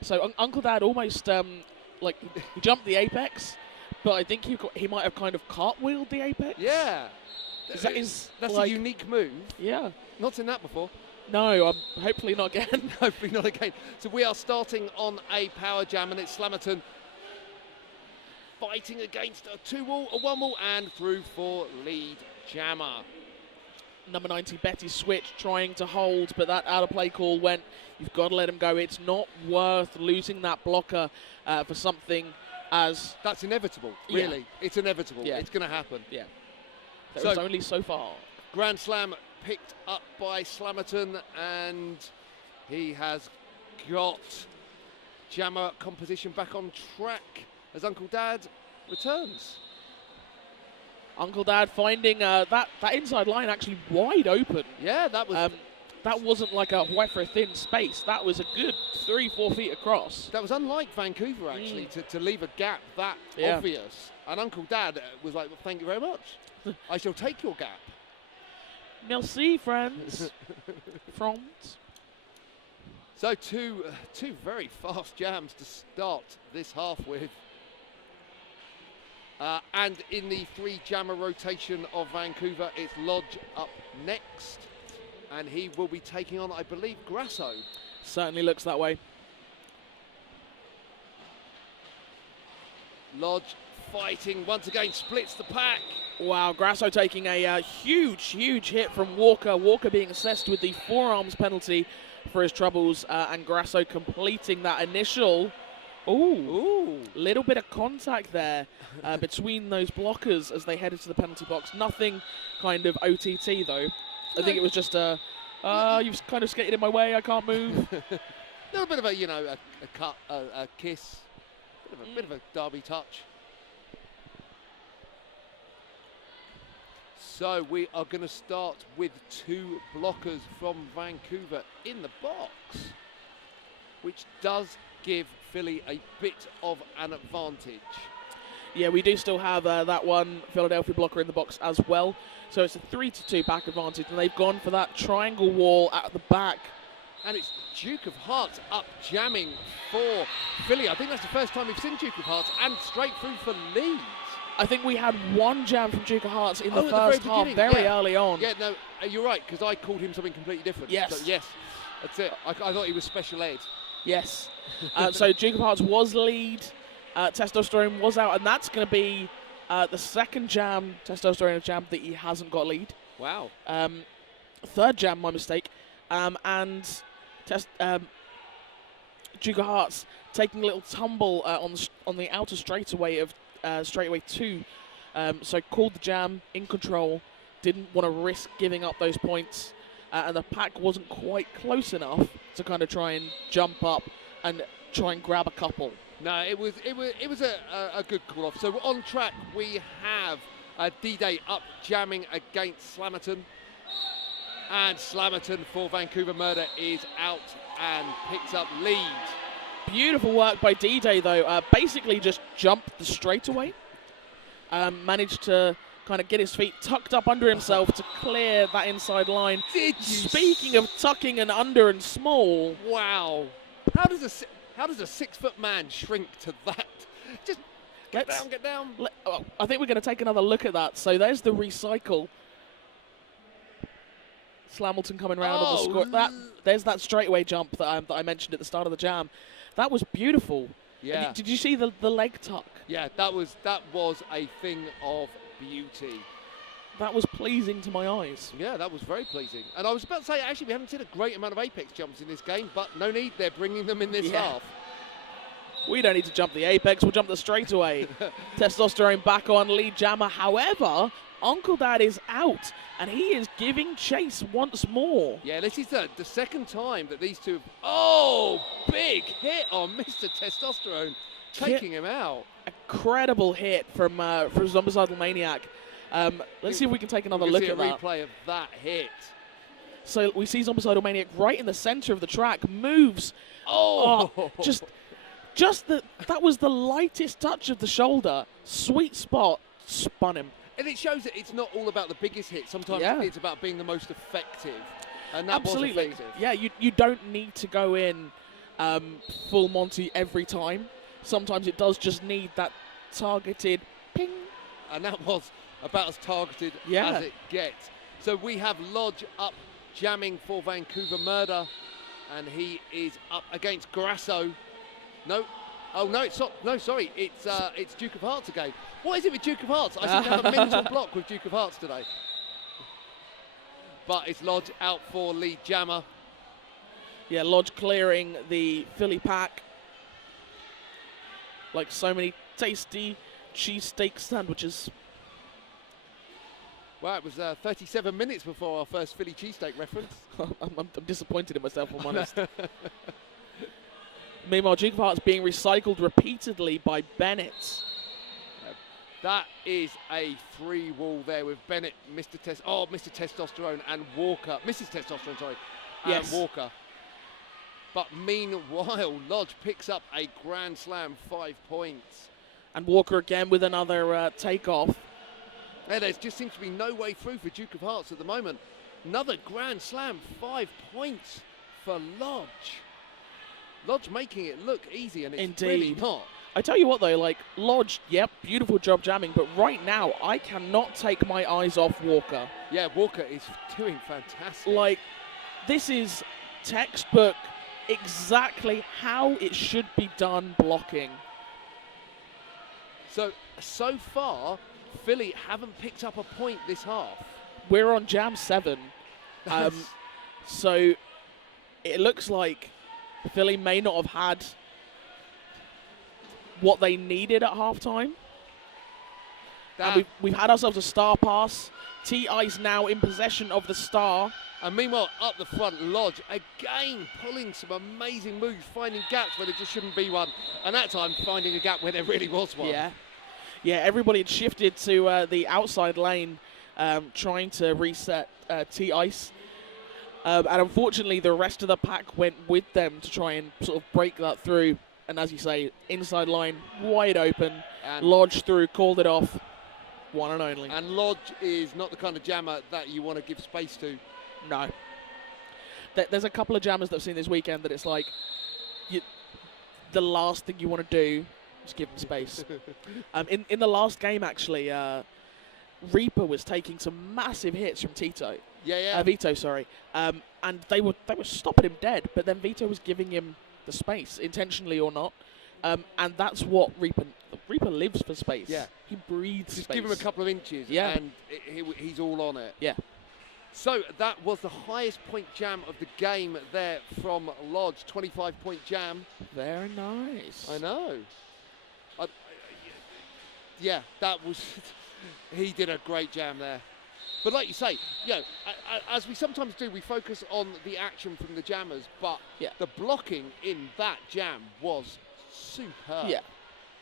So Uncle Dad almost he jumped the apex, but I think he might have kind of cartwheeled the apex. Yeah. That's a unique move. Yeah. Not seen that before. No, hopefully not again. Hopefully not again. So we are starting on a power jam, and it's Slammerton fighting against a 2-wall, a 1-wall, and through for lead jammer. Number 90, Betty Switch, trying to hold, but that out of play call went. You've got to let him go. It's not worth losing that blocker for something as... That's inevitable, really. Yeah. It's inevitable. Yeah. It's going to happen. Yeah. So it's only so far. Grand Slam picked up by Slammerton, and he has got jammer composition back on track as Uncle Dad returns. Uncle Dad finding that inside line actually wide open. Yeah, that was... that wasn't like a white for a thin space. That was a good 3-4 feet across. That was unlike Vancouver, actually, to leave a gap that obvious. And Uncle Dad was like, well, thank you very much. I shall take your gap. Merci, friends. Franz. So two very fast jams to start this half with. And in the 3-jammer rotation of Vancouver, it's Lodge up next. And he will be taking on, I believe, Grasso. Certainly looks that way. Lodge fighting once again, splits the pack. Wow, Grasso taking a huge hit from Walker. Walker being assessed with the forearms penalty for his troubles, and Grasso completing that initial... Ooh, little bit of contact there between those blockers as they headed to the penalty box. Nothing kind of OTT though. I think it was just you've kind of skated in my way, I can't move. A little bit of a cut, a kiss, bit of a derby touch. So we are going to start with 2 blockers from Vancouver in the box, which does give Philly a bit of an advantage. Yeah, we do still have that one Philadelphia blocker in the box as well. So it's a 3-2 back advantage, and they've gone for that triangle wall at the back. And it's Duke of Hearts up jamming for Philly. I think that's the first time we've seen Duke of Hearts, and straight through for Leeds. I think we had one jam from Duke of Hearts in the first half, very early on. Yeah, no, you're right, because I called him something completely different. Yes. So, yes, that's it. I thought he was special ed. Yes. So Duke of Hearts was lead. Testosterone was out, and that's going to be the second jam, Testosterone jam, that he hasn't got lead. Wow. Third jam, my mistake. And Duke of Hearts taking a little tumble on the outer straightaway of straightaway 2. So called the jam, in control, didn't want to risk giving up those points. And the pack wasn't quite close enough to kind of try and jump up and try and grab a couple. No, it was a good call off. So on track we have D-Day up jamming against Slammerton, and Slammerton for Vancouver Murder is out and picks up lead. Beautiful work by D-Day though. Basically just jumped the straightaway. Managed to kind of get his feet tucked up under himself to clear that inside line. Speaking of tucking and under and small. Wow. How does a 6-foot man shrink to that? Just get down. I think we're going to take another look at that. So there's the recycle. Slamilton coming round on the score. There's that straightaway jump that I mentioned at the start of the jam. That was beautiful. Yeah. Did you see the leg tuck? Yeah, that was a thing of beauty. That was pleasing to my eyes. Yeah, that was very pleasing. And I was about to say, actually, we haven't seen a great amount of apex jumps in this game, but no need. They're bringing them in this half. We don't need to jump the apex. We'll jump the straightaway. Testosterone back on lead jammer. However, Uncle Dad is out, and he is giving chase once more. Yeah, this is the second time that these two... Oh, big hit on Mr. Testosterone, taking him out. Incredible hit from Zombicidal Maniac. Let's see if we can take another look at that. See a replay of that hit. So we see Zombicidal Maniac right in the center of the track, moves. That was the lightest touch of the shoulder. Sweet spot, spun him. And it shows that it's not all about the biggest hit. Sometimes it's about being the most effective. And that was effective. Yeah, you don't need to go in full Monty every time. Sometimes it does just need that targeted ping. And that was about as targeted as it gets. So we have Lodge up jamming for Vancouver Murder, and he is up against Grasso. No, oh no, it's not. No, sorry, it's Duke of Hearts again. What is it with Duke of Hearts? I seem to have a mental block with Duke of Hearts today. But it's Lodge out for lead jammer. Yeah, Lodge clearing the Philly pack. Like so many tasty cheesesteak sandwiches. Well, it was 37 minutes before our first Philly cheesesteak reference. I'm disappointed in myself, if I'm honest. Meanwhile, Duke of Hearts being recycled repeatedly by Bennett. That is a free wall there with Bennett, Mr. Testosterone and Walker. Mrs. Testosterone, sorry. And Walker. But meanwhile, Lodge picks up a Grand Slam, 5 points. And Walker again with another takeoff. Yeah, there just seems to be no way through for Duke of Hearts at the moment. Another Grand Slam, 5 points for Lodge. Lodge making it look easy, and it's really not. I tell you what, though, like, Lodge, yep, beautiful job jamming, but right now, I cannot take my eyes off Walker. Yeah, Walker is doing fantastic. Like, this is textbook exactly how it should be done blocking. So far, Philly haven't picked up a point this half. We're on jam 7. So it looks like Philly may not have had what they needed at halftime. And we've had ourselves a star pass. T-Ice now in possession of the star. And meanwhile, up the front, Lodge again pulling some amazing moves, finding gaps where there just shouldn't be one. And that time, finding a gap where there really was one. Yeah, everybody had shifted to the outside lane, trying to reset T-Ice. And unfortunately, the rest of the pack went with them to try and sort of break that through. And as you say, inside line, wide open. And Lodge through, called it off. One and only. And Lodge is not the kind of jammer that you want to give space to. No. There's a couple of jammers that I've seen this weekend that it's like, the last thing you want to do is give them space. In the last game, actually, Reaper was taking some massive hits from Vito, sorry. And they were stopping him dead, but then Vito was giving him the space, intentionally or not. And that's what Reaper lives for space. Yeah. He breathes Just space. give him a couple of inches, and he's all on it. Yeah. So that was the highest point jam of the game there from Lodge, 25-point jam. Very nice. I know. Yeah, that was... he did a great jam there. But like you say, as we sometimes do, we focus on the action from the jammers, but the blocking in that jam was superb. Yeah.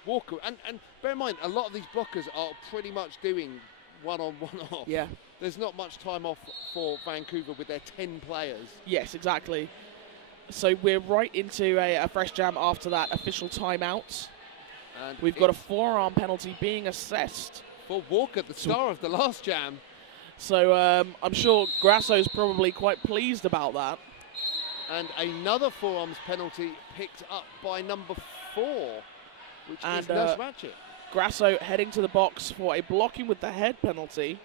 Walker, and bear in mind, a lot of these blockers are pretty much doing one-on, one-off. Yeah. There's not much time off for Vancouver with their 10 players. Yes, exactly. So we're right into a fresh jam after that official timeout. And we've got a forearm penalty being assessed. For Walker, the star of the last jam. So I'm sure Grasso's probably quite pleased about that. And another forearms penalty picked up by number 4, which is Nurse Ratchet. Grasso heading to the box for a blocking with the head penalty.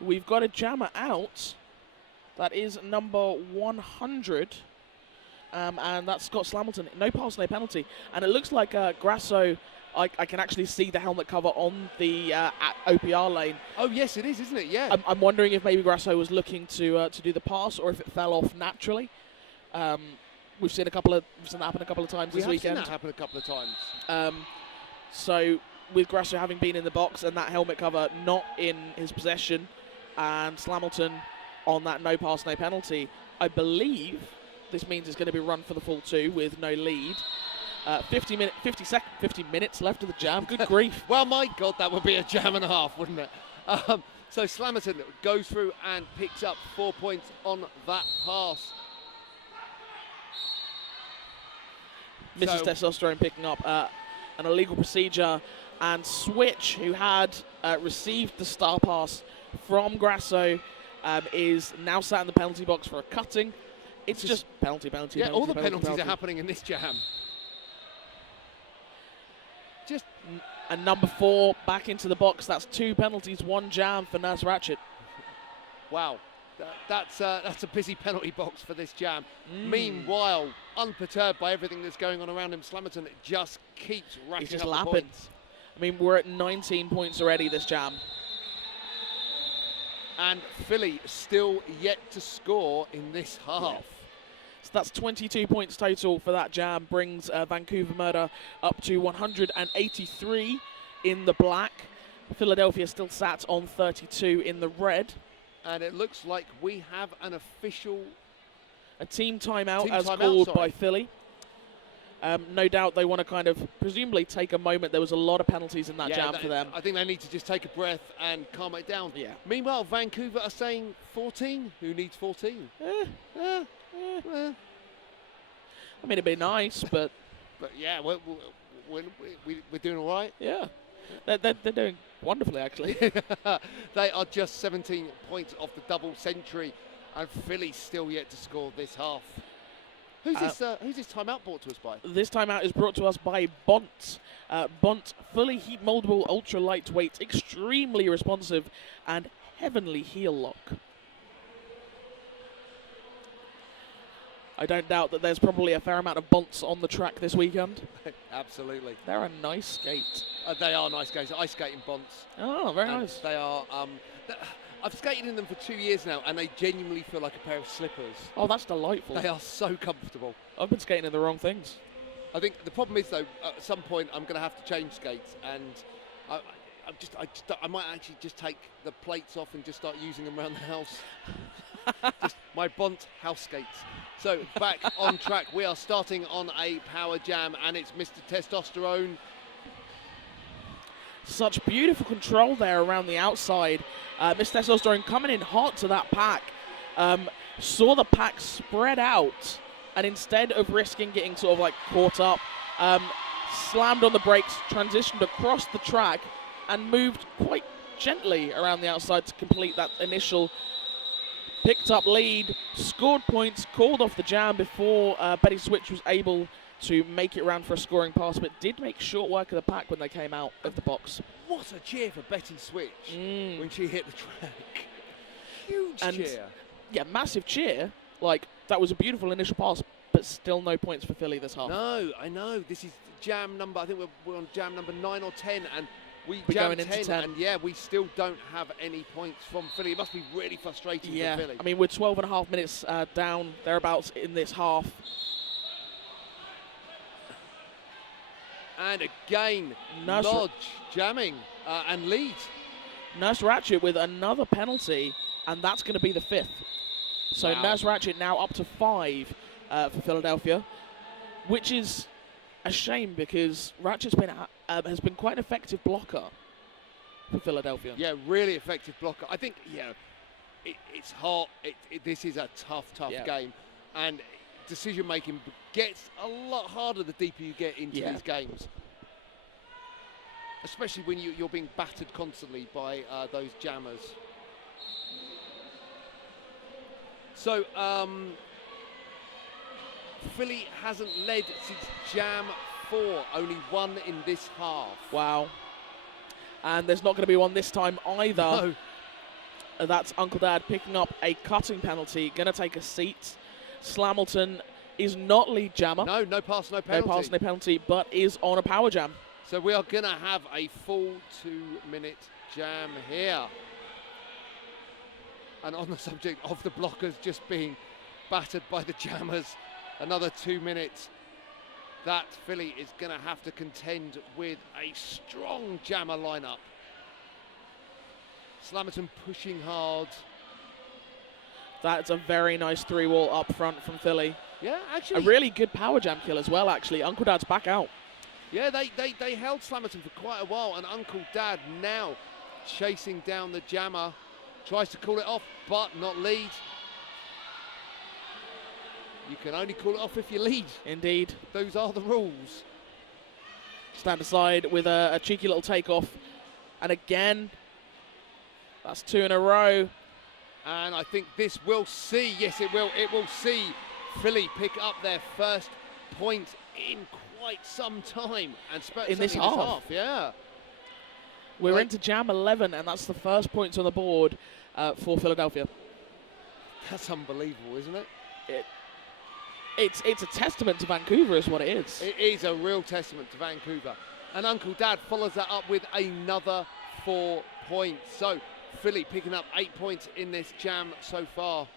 we've got a jammer out. That is number 100. And that's Scott Slamilton. No pass, no penalty. And it looks like Grasso, I can actually see the helmet cover on the OPR lane. Oh, yes, it is, isn't it? Yeah. I'm wondering if maybe Grasso was looking to do the pass or if it fell off naturally. We've seen that happen a couple of times this weekend. We have seen that happen a couple of times. So with Grasso having been in the box and that helmet cover not in his possession, and Slamilton on that no pass, no penalty, I believe this means it's going to be run for the full 2 with no lead. 50 minutes left of the jam. Good grief. Well, my God, that would be a jam and a half, wouldn't it? So Slamilton goes through and picks up 4 points on that pass. Mrs. Testosterone picking up an illegal procedure, and Switch, who had received the star pass from Grasso, is now sat in the penalty box for a cutting. It's just penalty. Yeah, all the penalties are happening in this jam. And number 4 back into the box. That's 2 penalties, 1 jam for Nurse Ratchet. Wow, that's a busy penalty box for this jam. Meanwhile, unperturbed by everything that's going on around him, Slamilton just keeps racking up the points. I mean, we're at 19 points already this jam. And Philly still yet to score in this half. Yeah. So that's 22 points total for that jam, brings Vancouver Murder up to 183 in the black. Philadelphia still sat on 32 in the red. And it looks like we have an official... A team timeout called by Philly. No doubt they want to kind of presumably take a moment. There was a lot of penalties in that jam for them. I think they need to just take a breath and calm it down. Yeah. Meanwhile, Vancouver are saying 14. Who needs 14? I mean, it'd be nice, but... But yeah, we're doing all right. Yeah. They're doing wonderfully, actually. They are just 17 points off the double century, and Philly's still yet to score this half. Who's this timeout brought to us by? This timeout is brought to us by Bont. Bont, fully heat moldable, ultra lightweight, extremely responsive, and heavenly heel lock. I don't doubt that there's probably a fair amount of Bonts on the track this weekend. Absolutely. They're a nice skate. They are nice skates. I skate in Bonts. Oh, very nice. They are... I've skated in them for 2 years now, and they genuinely feel like a pair of slippers. Oh, that's delightful. They are so comfortable. I've been skating in the wrong things. I think the problem is, though, at some point I'm going to have to change skates, and I might actually just take the plates off and just start using them around the house. Just my Bont house skates. So back on track, we are starting on a power jam, and it's Mr. Testosterone. Such beautiful control there around the outside. Mr. Testosterone coming in hot to that pack. Saw the pack spread out, and instead of risking getting sort of like caught up, slammed on the brakes, transitioned across the track, and moved quite gently around the outside to complete that initial picked up lead, scored points, called off the jam before Betty Switch was able to make it round for a scoring pass, but did make short work of the pack when they came out of the box. What a cheer for Betty Switch when she hit the track. Huge cheer. Yeah, massive cheer. Like, that was a beautiful initial pass, but still no points for Philly this half. No, I know. This is jam number, I think we're on jam number 9 or 10, and we're going into 10. And yeah, we still don't have any points from Philly. It must be really frustrating for Philly. I mean, we're 12 and a half minutes down, thereabouts, in this half. And again, Lodge jamming and lead. Nurse Ratchet with another penalty, and that's going to be the 5th. So wow. Nurse Ratchet now up to 5 for Philadelphia, which is a shame because Ratchet's been has been quite an effective blocker for Philadelphia. Yeah, really effective blocker. I think, it's hot. This is a tough game. And decision making gets a lot harder the deeper you get into these games, especially when you're being battered constantly by those jammers. So Philly hasn't led since jam 4, only 1 in this half. Wow. And there's not going to be one this time either. No. That's Uncle Dad picking up a cutting penalty, going to take a seat. Slamilton is not lead jammer. No pass, no penalty. No pass, no penalty, but is on a power jam. So we are going to have a full 2-minute jam here. And on the subject of the blockers just being battered by the jammers, another 2 minutes. That filly is going to have to contend with a strong jammer lineup. Slamilton pushing hard. That's a very nice 3-wall up front from Philly. Yeah, actually. A really good power jam kill as well, actually. Uncle Dad's back out. Yeah, they held Slamilton for quite a while, and Uncle Dad now chasing down the jammer. Tries to call it off, but not lead. You can only call it off if you lead. Indeed. Those are the rules. Stand aside with a cheeky little takeoff. And again, that's 2 in a row. And I think this will see, yes it will see Philly pick up their first point in quite some time. And in this half. Yeah. We're into jam 11, and that's the first points on the board for Philadelphia. That's unbelievable, isn't it? It's a testament to Vancouver is what it is. It is a real testament to Vancouver. And Uncle Dad follows that up with another 4 points. So Philly picking up 8 points in this jam so far.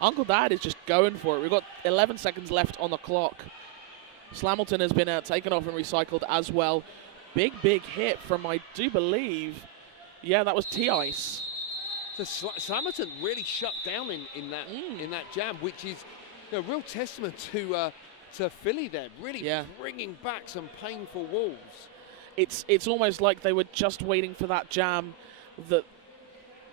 Uncle Dad is just going for it. We've got 11 seconds left on the clock. Slamilton has been taken off and recycled as well. Big hit from, I do believe, yeah, that was T-Ice. So Slamilton really shut down in that jam, which is a real testament to Philly there, really bringing back some painful walls. It's almost like they were just waiting for that jam that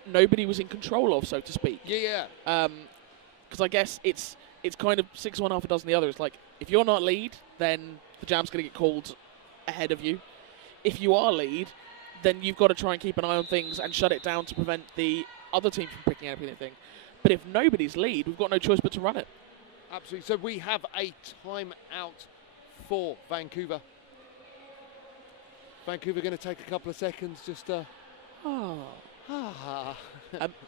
nobody was in control of, so to speak. Yeah. Because I guess it's kind of 6 1 half a dozen the other. It's like, if you're not lead, then the jam's going to get called ahead of you. If you are lead, then you've got to try and keep an eye on things and shut it down to prevent the other team from picking up anything. But if nobody's lead, we've got no choice but to run it. Absolutely. So we have a timeout for Vancouver. Vancouver going to take a couple of seconds just to...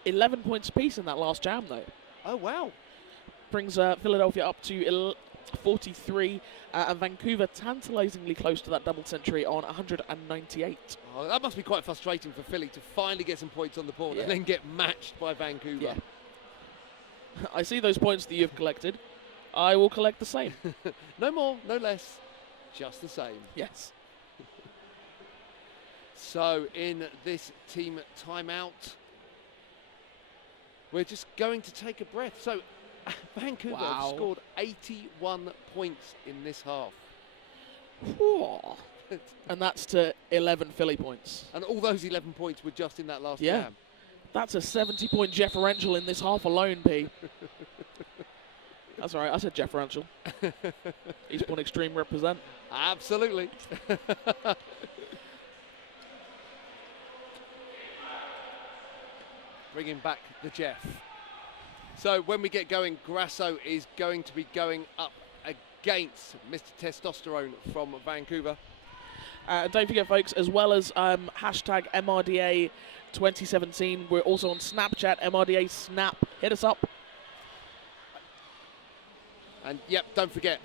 11 points apiece in that last jam, though. Oh, wow. Brings Philadelphia up to 43, and Vancouver tantalisingly close to that double century on 198. Oh, that must be quite frustrating for Philly to finally get some points on the board and then get matched by Vancouver. Yeah. I see those points that you've collected. I will collect the same. No more, no less, just the same. Yes. So in this team timeout, we're just going to take a breath. So Vancouver have scored 81 points in this half. And that's to 11 Philly points. And all those 11 points were just in that last jam. That's a 70-point differential in this half alone, P. That's all right, I said differential. Eastbourne Extreme represent. Absolutely. Bringing back the Jeff. So when we get going, Grasso is going to be going up against Mr. Testosterone from Vancouver. Don't forget, folks, as well as hashtag MRDA 2017, we're also on Snapchat, MRDA Snap. Hit us up. And yep, don't forget,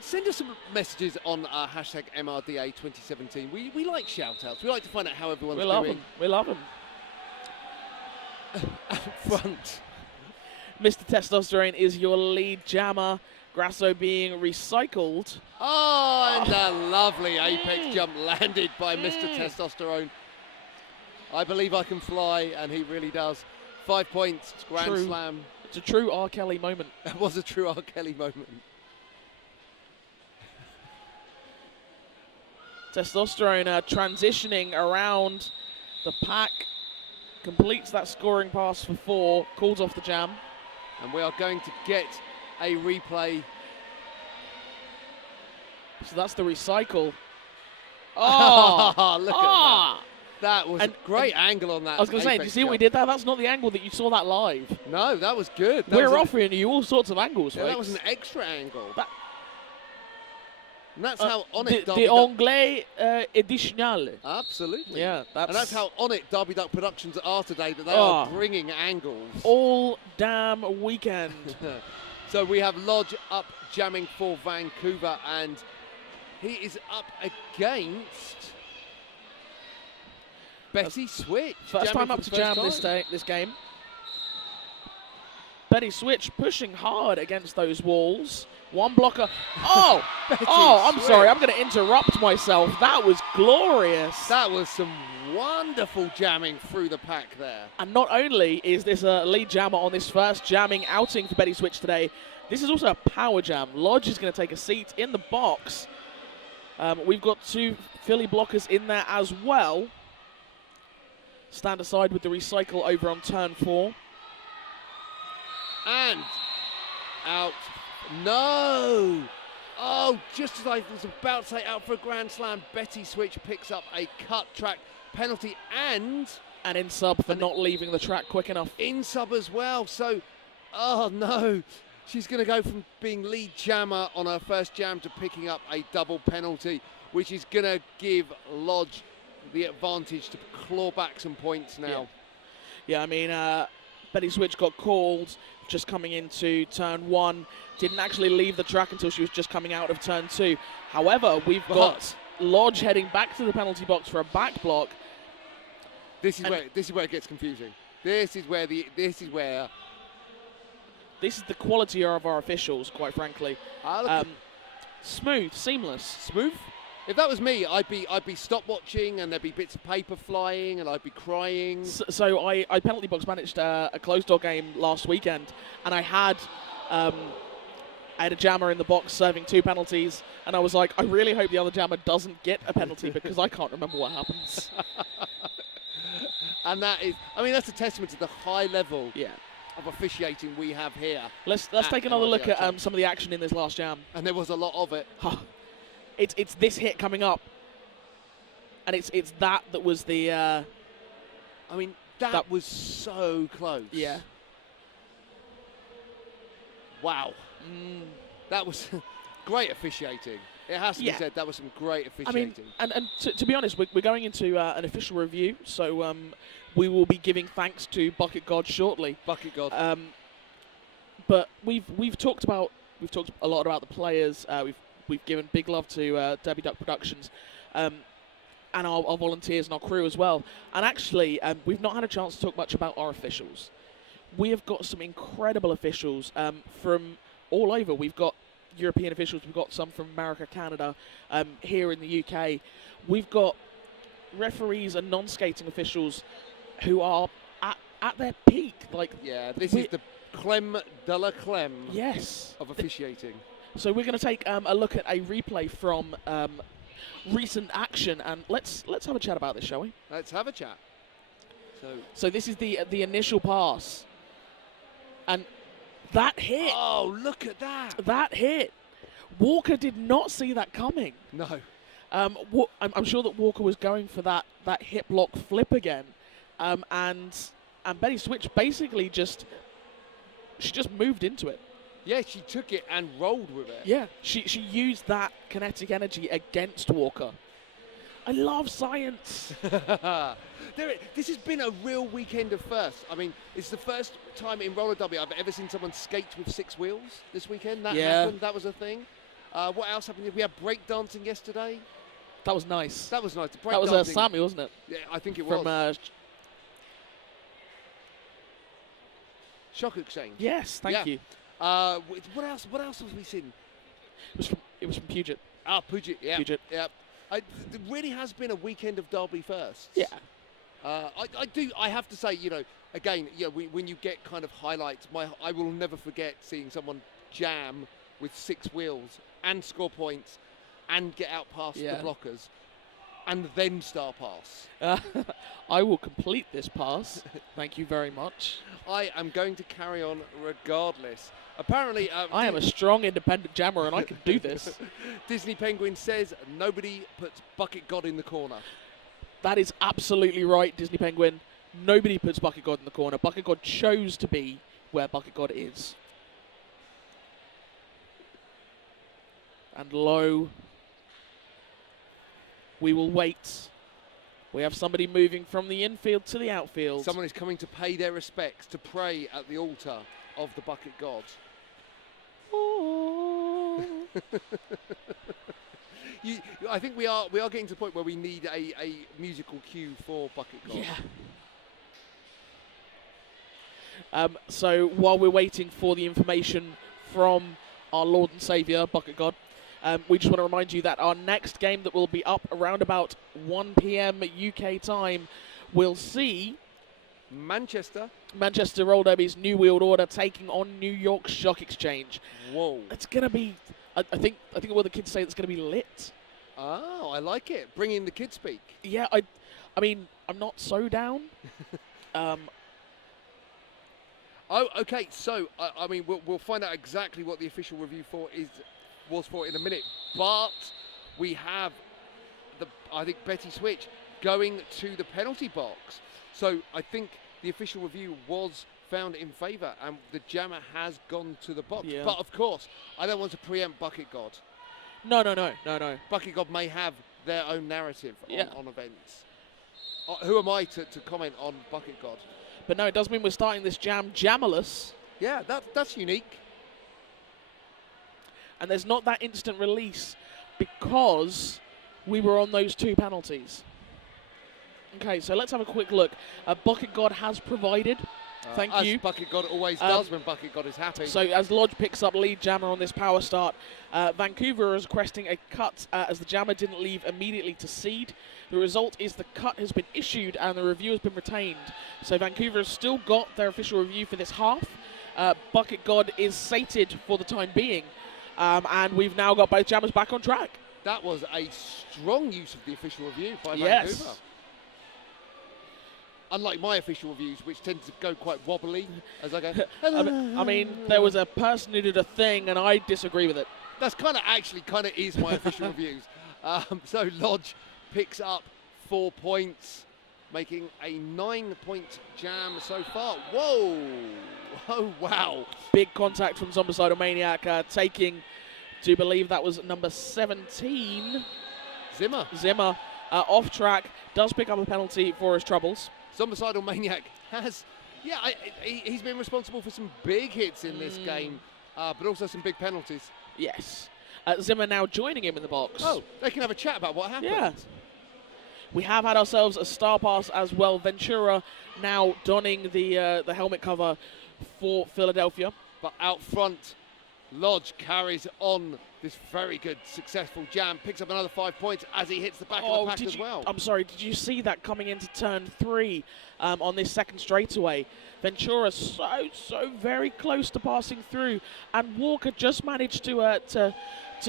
send us some messages on hashtag MRDA 2017. We like shout-outs. We like to find out how everyone's doing. We love them. Up front. Mr. Testosterone is your lead jammer. Grasso being recycled. Oh, and a lovely apex jump landed by Mr. Testosterone. I believe I can fly, and he really does. 5 points, grand slam. It's a true R. Kelly moment. It was a true R. Kelly moment. Testosterone transitioning around the pack. Completes that scoring pass for 4, calls off the jam. And we are going to get a replay. So that's the recycle. Oh, look at that. That was a great angle on that. I was going to say, do you see what we did there? That's not the angle that you saw that live. No, that was good. We're offering you all sorts of angles, that was an extra angle. And that's how on it the anglais additional. Absolutely. Yeah, and that's how on it Derby Duck Productions are today, that they are bringing angles. All damn weekend. So we have Lodge up jamming for Vancouver, and he is up against Betty Switch. First time up to jam this game. Betty Switch pushing hard against those walls. One blocker. Oh! I'm sorry. I'm going to interrupt myself. That was glorious. That was some wonderful jamming through the pack there. And not only is this a lead jammer on this first jamming outing for Betty Switch today, this is also a power jam. Lodge is going to take a seat in the box. We've got 2 Philly blockers in there as well. Stand aside with the recycle over on turn 4. And out. No! Oh, just as I was about to say out for a grand slam, Betty Switch picks up a cut track penalty and in sub for not leaving the track quick enough. In sub as well. So, oh no. She's going to go from being lead jammer on her first jam to picking up a double penalty, which is going to give Lodge the advantage to claw back some points now. Yeah, I mean, Betty Switch got called just coming into turn 1. Didn't actually leave the track until she was just coming out of turn 2. However, we've got Lodge heading back to the penalty box for a back block. This is where it gets confusing. This is the quality of our officials, quite frankly. Smooth, seamless. Smooth? If that was me, I'd be stopwatching, and there'd be bits of paper flying, and I'd be crying. So I penalty box managed a closed door game last weekend, and I had a jammer in the box serving 2 penalties, and I was like, I really hope the other jammer doesn't get a penalty because I can't remember what happens. And that's a testament to the high level of officiating we have here. Let's take another look at some of the action in this last jam. And there was a lot of it. It's this hit coming up, and it's that was the. I mean, that was so close. Yeah. Wow. That was great officiating. It has to be said, that was some great officiating. I mean, and to be honest, we're going into an official review, so we will be giving thanks to Bucket God shortly. Bucket God. But we've talked a lot about the players. We've given big love to Derby Duck Productions and our volunteers and our crew as well. And actually, we've not had a chance to talk much about our officials. We have got some incredible officials from all over. We've got European officials. We've got some from America, Canada, here in the UK. We've got referees and non-skating officials who are at their peak. This is the creme de la creme of officiating. So we're going to take a look at a replay from recent action, and let's have a chat about this, shall we? Let's have a chat. So this is the initial pass, and that hit. Oh, look at that! That hit. Walker did not see that coming. No. I'm sure that Walker was going for that hip block flip again, and Betty Switch basically just moved into it. Yeah, she took it and rolled with it. Yeah, she used that kinetic energy against Walker. I love science. This has been a real weekend of firsts. I mean, it's the first time in roller derby I've ever seen someone skate with 6 wheels this weekend. That happened. That was a thing. What else happened? We had breakdancing yesterday. That was nice. That was nice. That was Sammy, wasn't it? Yeah, I think it was. From Shock Exchange. Yes, thank you. What else have we seen? It was from Puget. Puget. Yeah. Puget. Yeah. It really has been a weekend of derby firsts. Yeah. I have to say, again, when you get kind of highlights, I will never forget seeing someone jam with 6 wheels and score points and get out past the blockers and then star pass. I will complete this pass. Thank you very much. I am going to carry on regardless. Apparently, I am a strong, independent jammer, and I can do this. Disney Penguin says nobody puts Bucket God in the corner. That is absolutely right, Disney Penguin. Nobody puts Bucket God in the corner. Bucket God chose to be where Bucket God is. And low, We will wait. We have somebody moving from the infield to the outfield. Someone is coming to pay their respects, to pray at the altar of the bucket god. I think we are getting to the point where we need a musical cue for bucket god. Yeah. So while we're waiting for the information from our Lord and Saviour, Bucket God, we just want to remind you that our next game that will be up around about 1 p.m. UK time will see Manchester Roller Derby's New World Order taking on New York Stock Exchange. Whoa. It's going to be, I think what the kids say, it's going to be lit. Oh, I like it. Bring in the kid speak. Yeah, I mean, I'm not so down. Oh, okay. So, I mean, we'll find out exactly what the official review was for in a minute. But we have I think Betty Switch going to the penalty box. So I think the official review was found in favour, and the jammer has gone to the box. Yeah. But of course, I don't want to preempt Bucket God. No. Bucket God may have their own narrative on events. Who am I to comment on Bucket God? But no, it does mean we're starting this jam jammerless. Yeah, that's unique. And there's not that instant release because we were on those 2 penalties. Okay, so let's have a quick look. Bucket God has provided. Thank you. As Bucket God always does when Bucket God is happy. So as Lodge picks up lead jammer on this power start, Vancouver is requesting a cut as the jammer didn't leave immediately to seed. The result is the cut has been issued and the review has been retained. So Vancouver has still got their official review for this half. Bucket God is sated for the time being. And we've now got both jammers back on track. That was a strong use of the official review by Yes. Vancouver. Unlike my official reviews, which tend to go quite wobbly as I go. I mean, there was a person who did a thing, and I disagree with it. That's kind of is my official reviews. So Lodge picks up 4 points, making a 9-point jam so far. Whoa! Oh, wow. Big contact from Zombicidal Maniac, taking, to believe that was number 17. Zimmer. Off track, does pick up a penalty for his troubles. Zombicidal Maniac has, he's been responsible for some big hits in this game, but also some big penalties. Yes. Zimmer now joining him in the box. Oh, they can have a chat about what happened. Yeah. We have had ourselves a star pass as well. Ventura now donning the helmet cover for Philadelphia. But out front, Lodge carries on this very good, successful jam, picks up another 5 points as he hits the back of the pack as well. I'm sorry, did you see that coming into turn 3 on this second straightaway? Ventura so very close to passing through, and Walker just managed to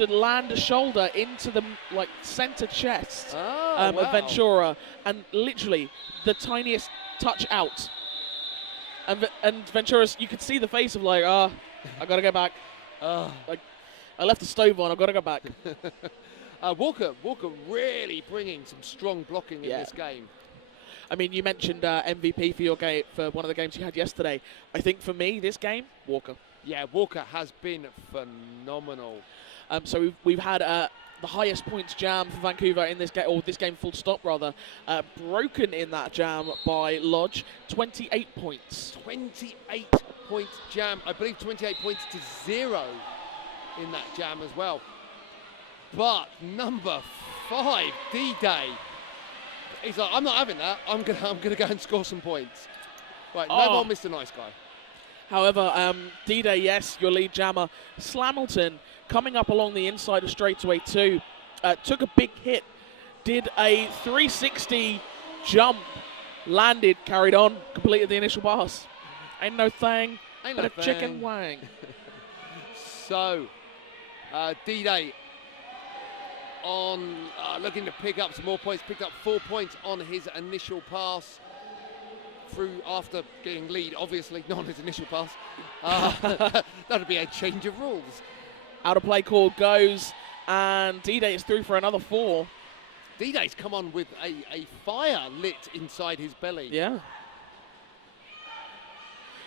land a shoulder into the center chest of Ventura, and literally the tiniest touch out. And Ventura's, you could see the face of I gotta go back. I left the stove on, I've got to go back. Walker really bringing some strong blocking in this game. I mean, you mentioned MVP for your game, for one of the games you had yesterday. I think for me, this game, Walker. Yeah, Walker has been phenomenal. So we've had the highest points jam for Vancouver in this game, or this game full stop rather, broken in that jam by Lodge, 28 points. 28 points jam, I believe 28 points to 0 in that jam as well. But number 5, D-Day, he's like, I'm not having that. I'm gonna go and score some points. Right, no more Mr. Nice Guy. However, D-Day, yes, your lead jammer, Slamilton, coming up along the inside of straightaway 2, took a big hit, did a 360 jump, landed, carried on, completed the initial pass. Ain't no thing, but a chicken wang. So, D-Day on looking to pick up some more points, picked up 4 points on his initial pass through after getting lead, obviously, not on his initial pass. That would be a change of rules. Out of play call goes, and D-Day is through for another 4. D-Day's come on with a fire lit inside his belly. Yeah.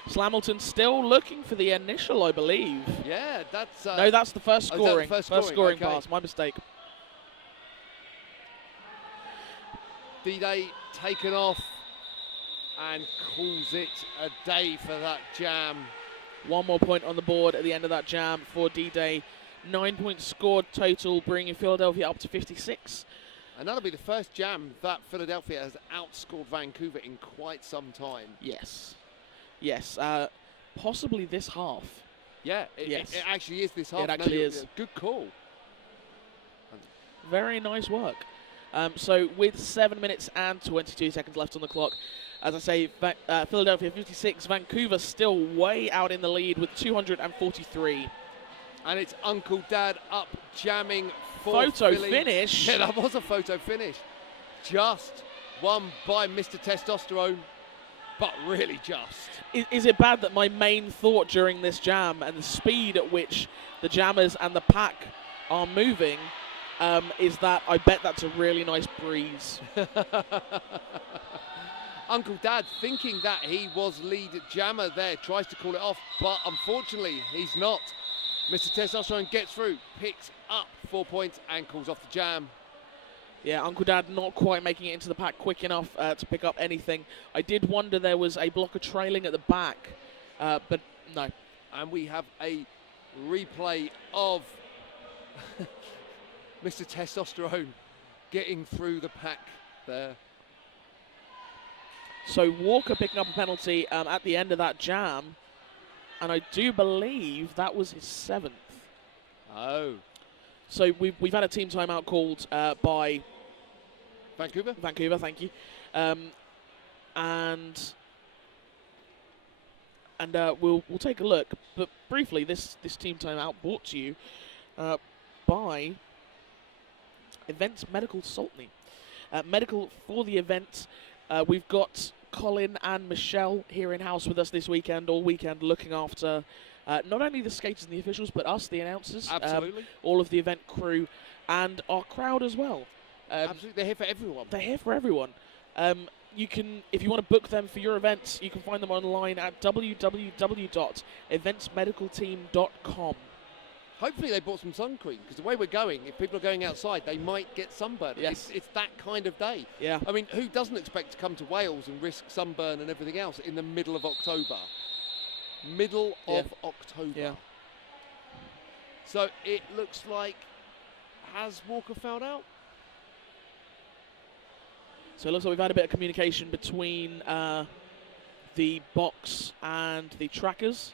Slamilton still looking for the initial, I believe. Yeah, that's... no, that's the first scoring. First scoring pass, my mistake. D-Day taken off and calls it a day for that jam. One more point on the board at the end of that jam for D-Day. 9 points scored total, bringing Philadelphia up to 56. And that'll be the first jam that Philadelphia has outscored Vancouver in quite some time. Yes. Yes. Possibly this half. Yeah, Yes. it actually is this half. It actually is. Good call. Very nice work. So with 7 minutes and 22 seconds left on the clock, as I say, Philadelphia 56, Vancouver still way out in the lead with 243. And it's Uncle Dad up jamming for Photo Philly. finish. Yeah, that was a photo finish. Just won by Mr. Testosterone, but really just. Is it bad that my main thought during this jam and the speed at which the jammers and the pack are moving is that I bet that's a really nice breeze. Uncle Dad thinking that he was lead jammer there, tries to call it off, but unfortunately he's not. Mr. Testosterone gets through, picks up 4 points and calls off the jam. Yeah, Uncle Dad not quite making it into the pack quick enough to pick up anything. I did wonder there was a blocker trailing at the back, but no. And we have a replay of Mr. Testosterone getting through the pack there. So Walker picking up a penalty at the end of that jam, and I do believe that was his 7th. Oh. So we've had a team timeout called by Vancouver? Vancouver, thank you. And we'll take a look. But briefly, this team timeout brought to you by Events Medical Saltney. Medical for the event. We've got Colin and Michelle here in-house with us this weekend, all weekend, looking after not only the skaters and the officials, but us, the announcers. Absolutely. All of the event crew and our crowd as well. Absolutely, they're here for everyone. They're here for everyone. You can, if you want to book them for your events, you can find them online at www.eventsmedicalteam.com. Hopefully they bought some sun cream, because the way we're going, if people are going outside, they might get sunburned. Yes. It's that kind of day. Yeah. I mean, who doesn't expect to come to Wales and risk sunburn and everything else in the middle of October? Middle of October. Yeah. So it looks like, has Walker fouled out? So it looks like we've had a bit of communication between the box and the trackers.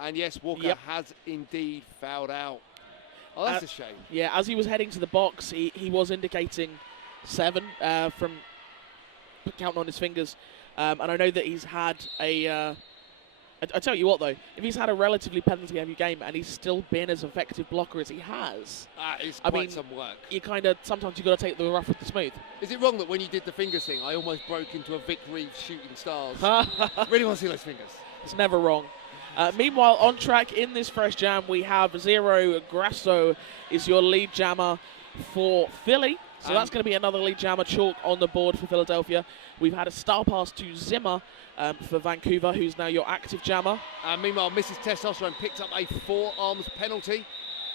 And yes, Walker has indeed fouled out. Oh, that's a shame. Yeah, as he was heading to the box, he was indicating 7 from counting on his fingers. And I know that he's had a... I tell you what, though, if he's had a relatively penalty-heavy game and he's still been as effective blocker as he has... That is quite some work. You kind of... Sometimes you've got to take the rough with the smooth. Is it wrong that when you did the fingers thing, I almost broke into a Vic Reeves shooting stars? Really want to see those fingers. It's never wrong. Meanwhile, on track in this fresh jam, we have Zero Grasso is your lead jammer for Philly. So that's going to be another lead jammer chalk on the board for Philadelphia. We've had a star pass to Zimmer for Vancouver, who's now your active jammer. Meanwhile, Mrs. Testosterone picked up a forearms penalty.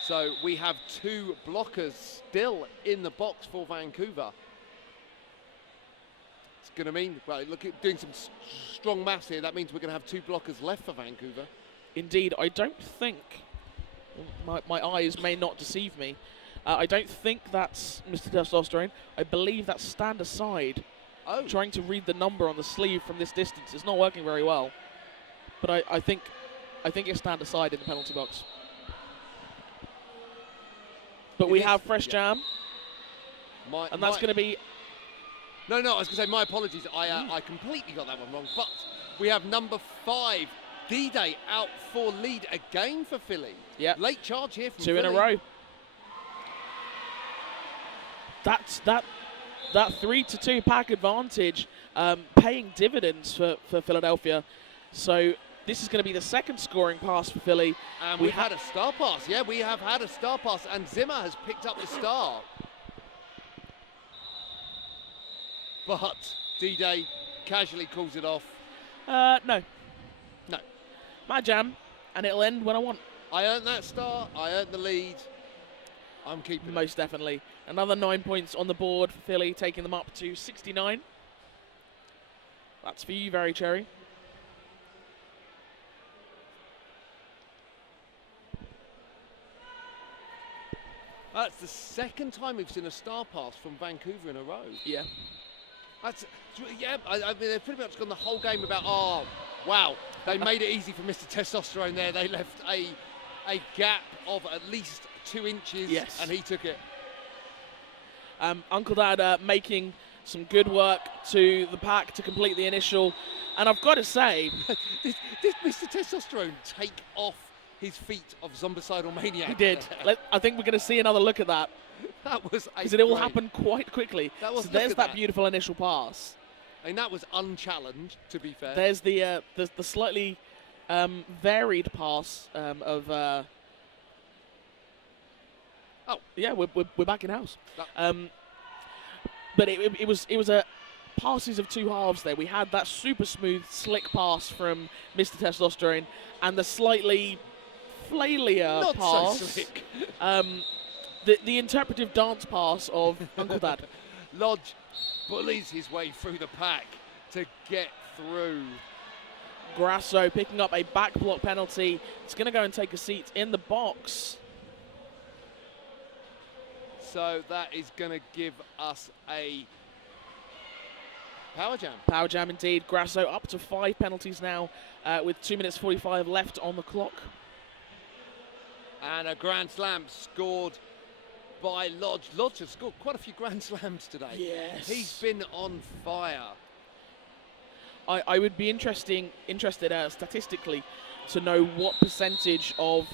So we have 2 blockers still in the box for Vancouver. It's going to mean, well, look at doing some strong maths here. That means we're going to have 2 blockers left for Vancouver. Indeed, I don't think, my eyes may not deceive me, I don't think that's Mr. Testosterone. I believe that's stand aside. Oh. Trying to read the number on the sleeve from this distance. It's not working very well. But I think it's stand aside in the penalty box. But we have fresh jam. And that's going to be... No, I was going to say, my apologies. I completely got that one wrong. But we have number 5, D-Day, out for lead again for Philly. Yeah. Late charge here from 2 Philly. in a row. That 3-2 pack advantage paying dividends for Philadelphia. So this is going to be the second scoring pass for Philly. And we've had a star pass. Yeah, we have had a star pass, and Zimmer has picked up the star. But D-Day casually calls it off. No. No. My jam, and it'll end when I want. I earned that star. I earned the lead. I'm keeping Most definitely. Another 9 points on the board for Philly, taking them up to 69. That's for you, Very Cherry. That's the second time we've seen a star pass from Vancouver in a row. Yeah. Yeah, I mean, they've pretty much gone the whole game about, oh, wow, they made it easy for Mr. Testosterone there. They left a gap of at least 2 inches, Yes. and he took it. Uncle Dad making some good work to the pack to complete the initial. And I've got to say... did Mr. Testosterone take off his feet of Zombicidal Maniac? He did. I think we're going to see another look at that. That was because it all happened quite quickly. So there's that beautiful initial pass. I mean, that was unchallenged, to be fair. There's the slightly varied pass of... oh. Yeah, we're back in house. But it was a passes of 2 halves there. We had that super smooth, slick pass from Mr. Testosterone and the slightly flailier Not pass. so slick. The interpretive dance pass of Uncle Dad. Lodge bullies his way through the pack to get through. Grasso picking up a back block penalty. It's going to go and take a seat in the box. So that is going to give us a power jam. Power jam indeed. Grasso up to 5 penalties now with 2 minutes 45 left on the clock. And a grand slam scored by Lodge. Lodge has scored quite a few grand slams today. Yes. He's been on fire. I would be interested statistically to know what percentage of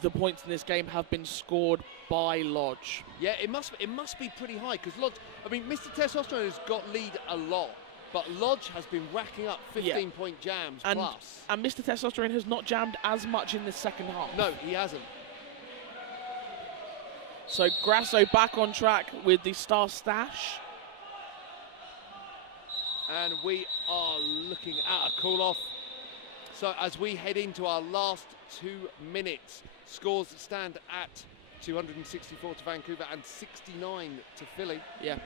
the points in this game have been scored by Lodge. Yeah, it must be pretty high because Lodge, I mean, Mr. Testosterone has got lead a lot, but Lodge has been racking up 15-point jams plus. And Mr. Testosterone has not jammed as much in the second half. No, he hasn't. So Grasso back on track with the star stash. And we are looking at a call-off. So as we head into our last 2 minutes, scores stand at 264 to Vancouver and 69 to Philly. Yeah.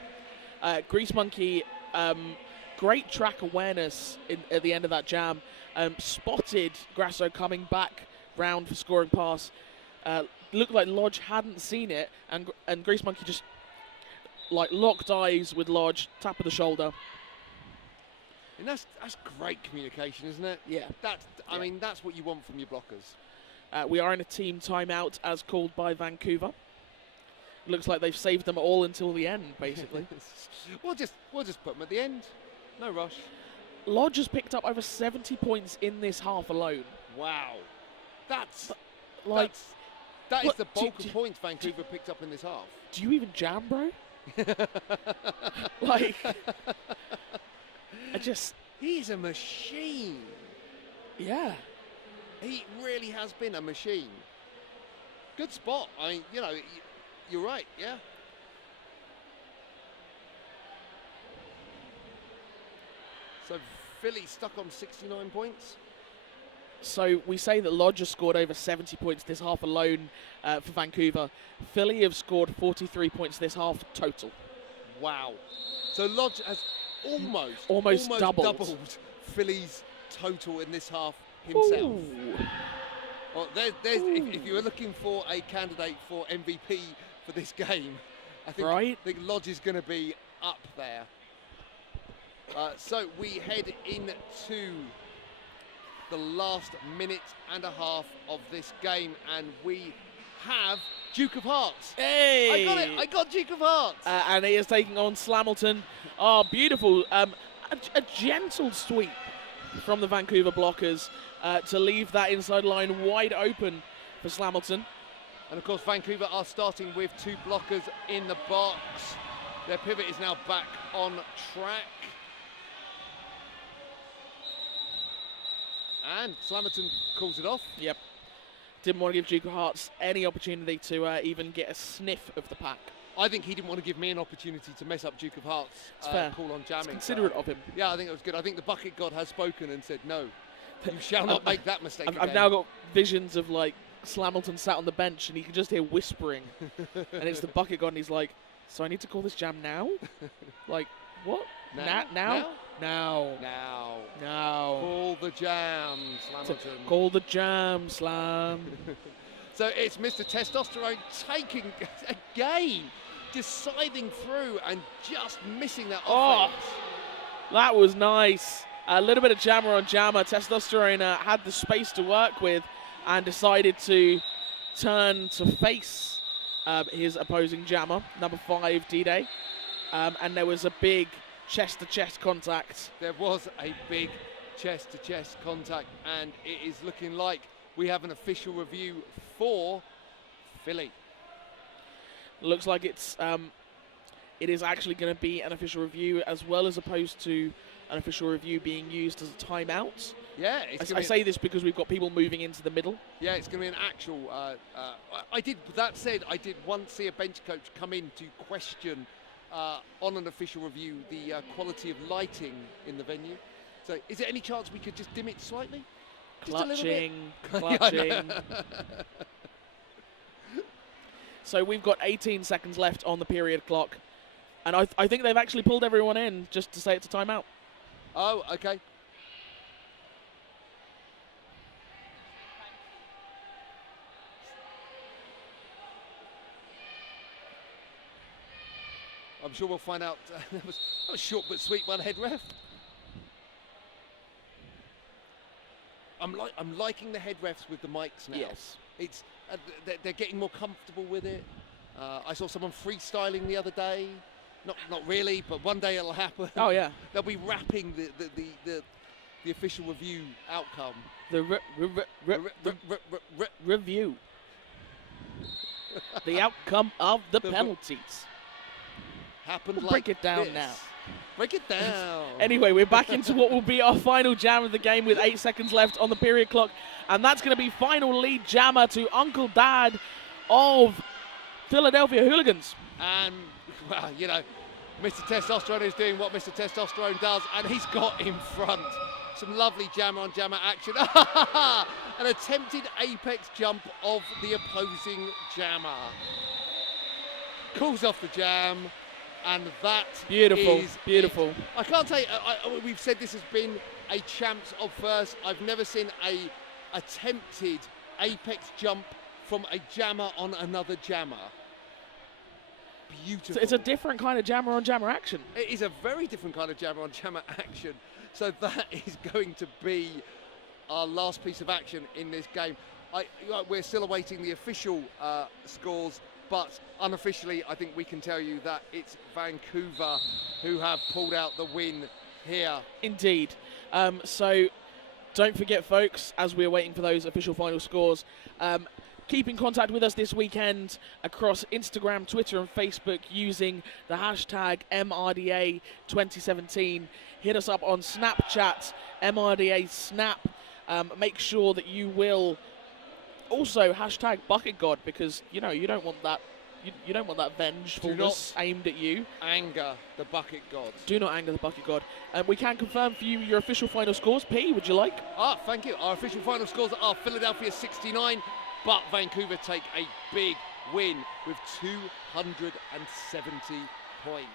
Grease Monkey, great track awareness at the end of that jam. Spotted Grasso coming back round for scoring pass. Looked like Lodge hadn't seen it, and Grease Monkey just like locked eyes with Lodge, tap of the shoulder. And that's great communication, isn't it? Yeah. I mean, that's what you want from your blockers. We are in a team timeout as called by Vancouver. Looks like they've saved them all until the end, basically. we'll just put them at the end. No rush. Lodge has picked up over 70 points in this half alone. Wow. That is the bulk of points Vancouver picked up in this half. Do you even jam, bro? Like, He's a machine. Yeah. He really has been a machine. Good spot. I mean, you know, you're right, yeah. So Philly stuck on 69 points. So we say that Lodge has scored over 70 points this half alone for Vancouver. Philly have scored 43 points this half total. Wow. So Lodge has almost doubled Philly's total in this half himself. Well, if you were looking for a candidate for MVP for this game, I think Lodge is going to be up there. So we head into the last minute and a half of this game, and we have Duke of Hearts. Hey! I got it! I got Duke of Hearts! And he is taking on Slamilton. Oh, beautiful. A gentle sweep from the Vancouver blockers to leave that inside line wide open for Slamilton. And of course, Vancouver are starting with 2 blockers in the box. Their pivot is now back on track. And Slamilton calls it off. Yep. Didn't want to give Duke of Hearts any opportunity to even get a sniff of the pack. I think he didn't want to give me an opportunity to mess up Duke of Hearts' call on jamming. It's considerate of him. Yeah, I think it was good. I think the bucket god has spoken and said, no, you shall not make that mistake again. I've now got visions of like Slamilton sat on the bench and he could just hear whispering. And it's the bucket god and he's like, so I need to call this jam now? Like, what? Now? Now. Call the jam, Slamilton. Call the jam, Slam. So it's Mr. Testosterone taking, again, deciding through and just missing that offense. That was nice. A little bit of jammer on jammer. Testosterone had the space to work with and decided to turn to face his opposing jammer, number 5, D-Day. And there was a big chest-to-chest contact. There was a big chest-to-chest contact, and it is looking like we have an official review for Philly. Looks like it is actually going to be an official review as well as opposed to an official review being used as a timeout. Yeah, I say this because we've got people moving into the middle. Yeah, it's going to be an actual. That said, I did once see a bench coach come in to question on an official review the quality of lighting in the venue. So, is there any chance we could just dim it slightly? Clutching. So we've got 18 seconds left on the period clock. And I think they've actually pulled everyone in just to say it's a timeout. Oh, okay. I'm sure we'll find out. That was short but sweet one, head ref. I'm liking the head refs with the mics now. Yes. It's they're getting more comfortable with it. I saw someone freestyling the other day. Not really, but one day it'll happen. Oh yeah. They'll be rapping the official review outcome. The review. The outcome of the penalties. Happened we'll break it down now. Break it down. Anyway, we're back into what will be our final jam of the game with 8 seconds left on the period clock. And that's going to be final lead jammer to Uncle Dad of Philadelphia Hooligans. And, well, you know, Mr. Testosterone is doing what Mr. Testosterone does, and he's got in front. Some lovely jammer on jammer action. An attempted apex jump of the opposing jammer. Calls off the jam. And that is beautiful. It. I can't say, we've said this has been a champs of first. I've never seen a attempted apex jump from a jammer on another jammer. Beautiful. So it's a different kind of jammer on jammer action. It is a very different kind of jammer on jammer action. So that is going to be our last piece of action in this game. We're still awaiting the official scores. But unofficially, I think we can tell you that it's Vancouver who have pulled out the win here. Indeed. So don't forget, folks, as we're waiting for those official final scores, keep in contact with us this weekend across Instagram, Twitter and Facebook using the hashtag MRDA 2017. Hit us up on Snapchat, MRDA Snap. Make sure that you will also hashtag Bucket God, because you don't want that. You don't want that vengefulness aimed at you. Anger the Bucket God. Do not anger the Bucket God. We can confirm for you your official final scores. P, would you like? Thank you. Our official final scores are Philadelphia 69, but Vancouver take a big win with 270 points.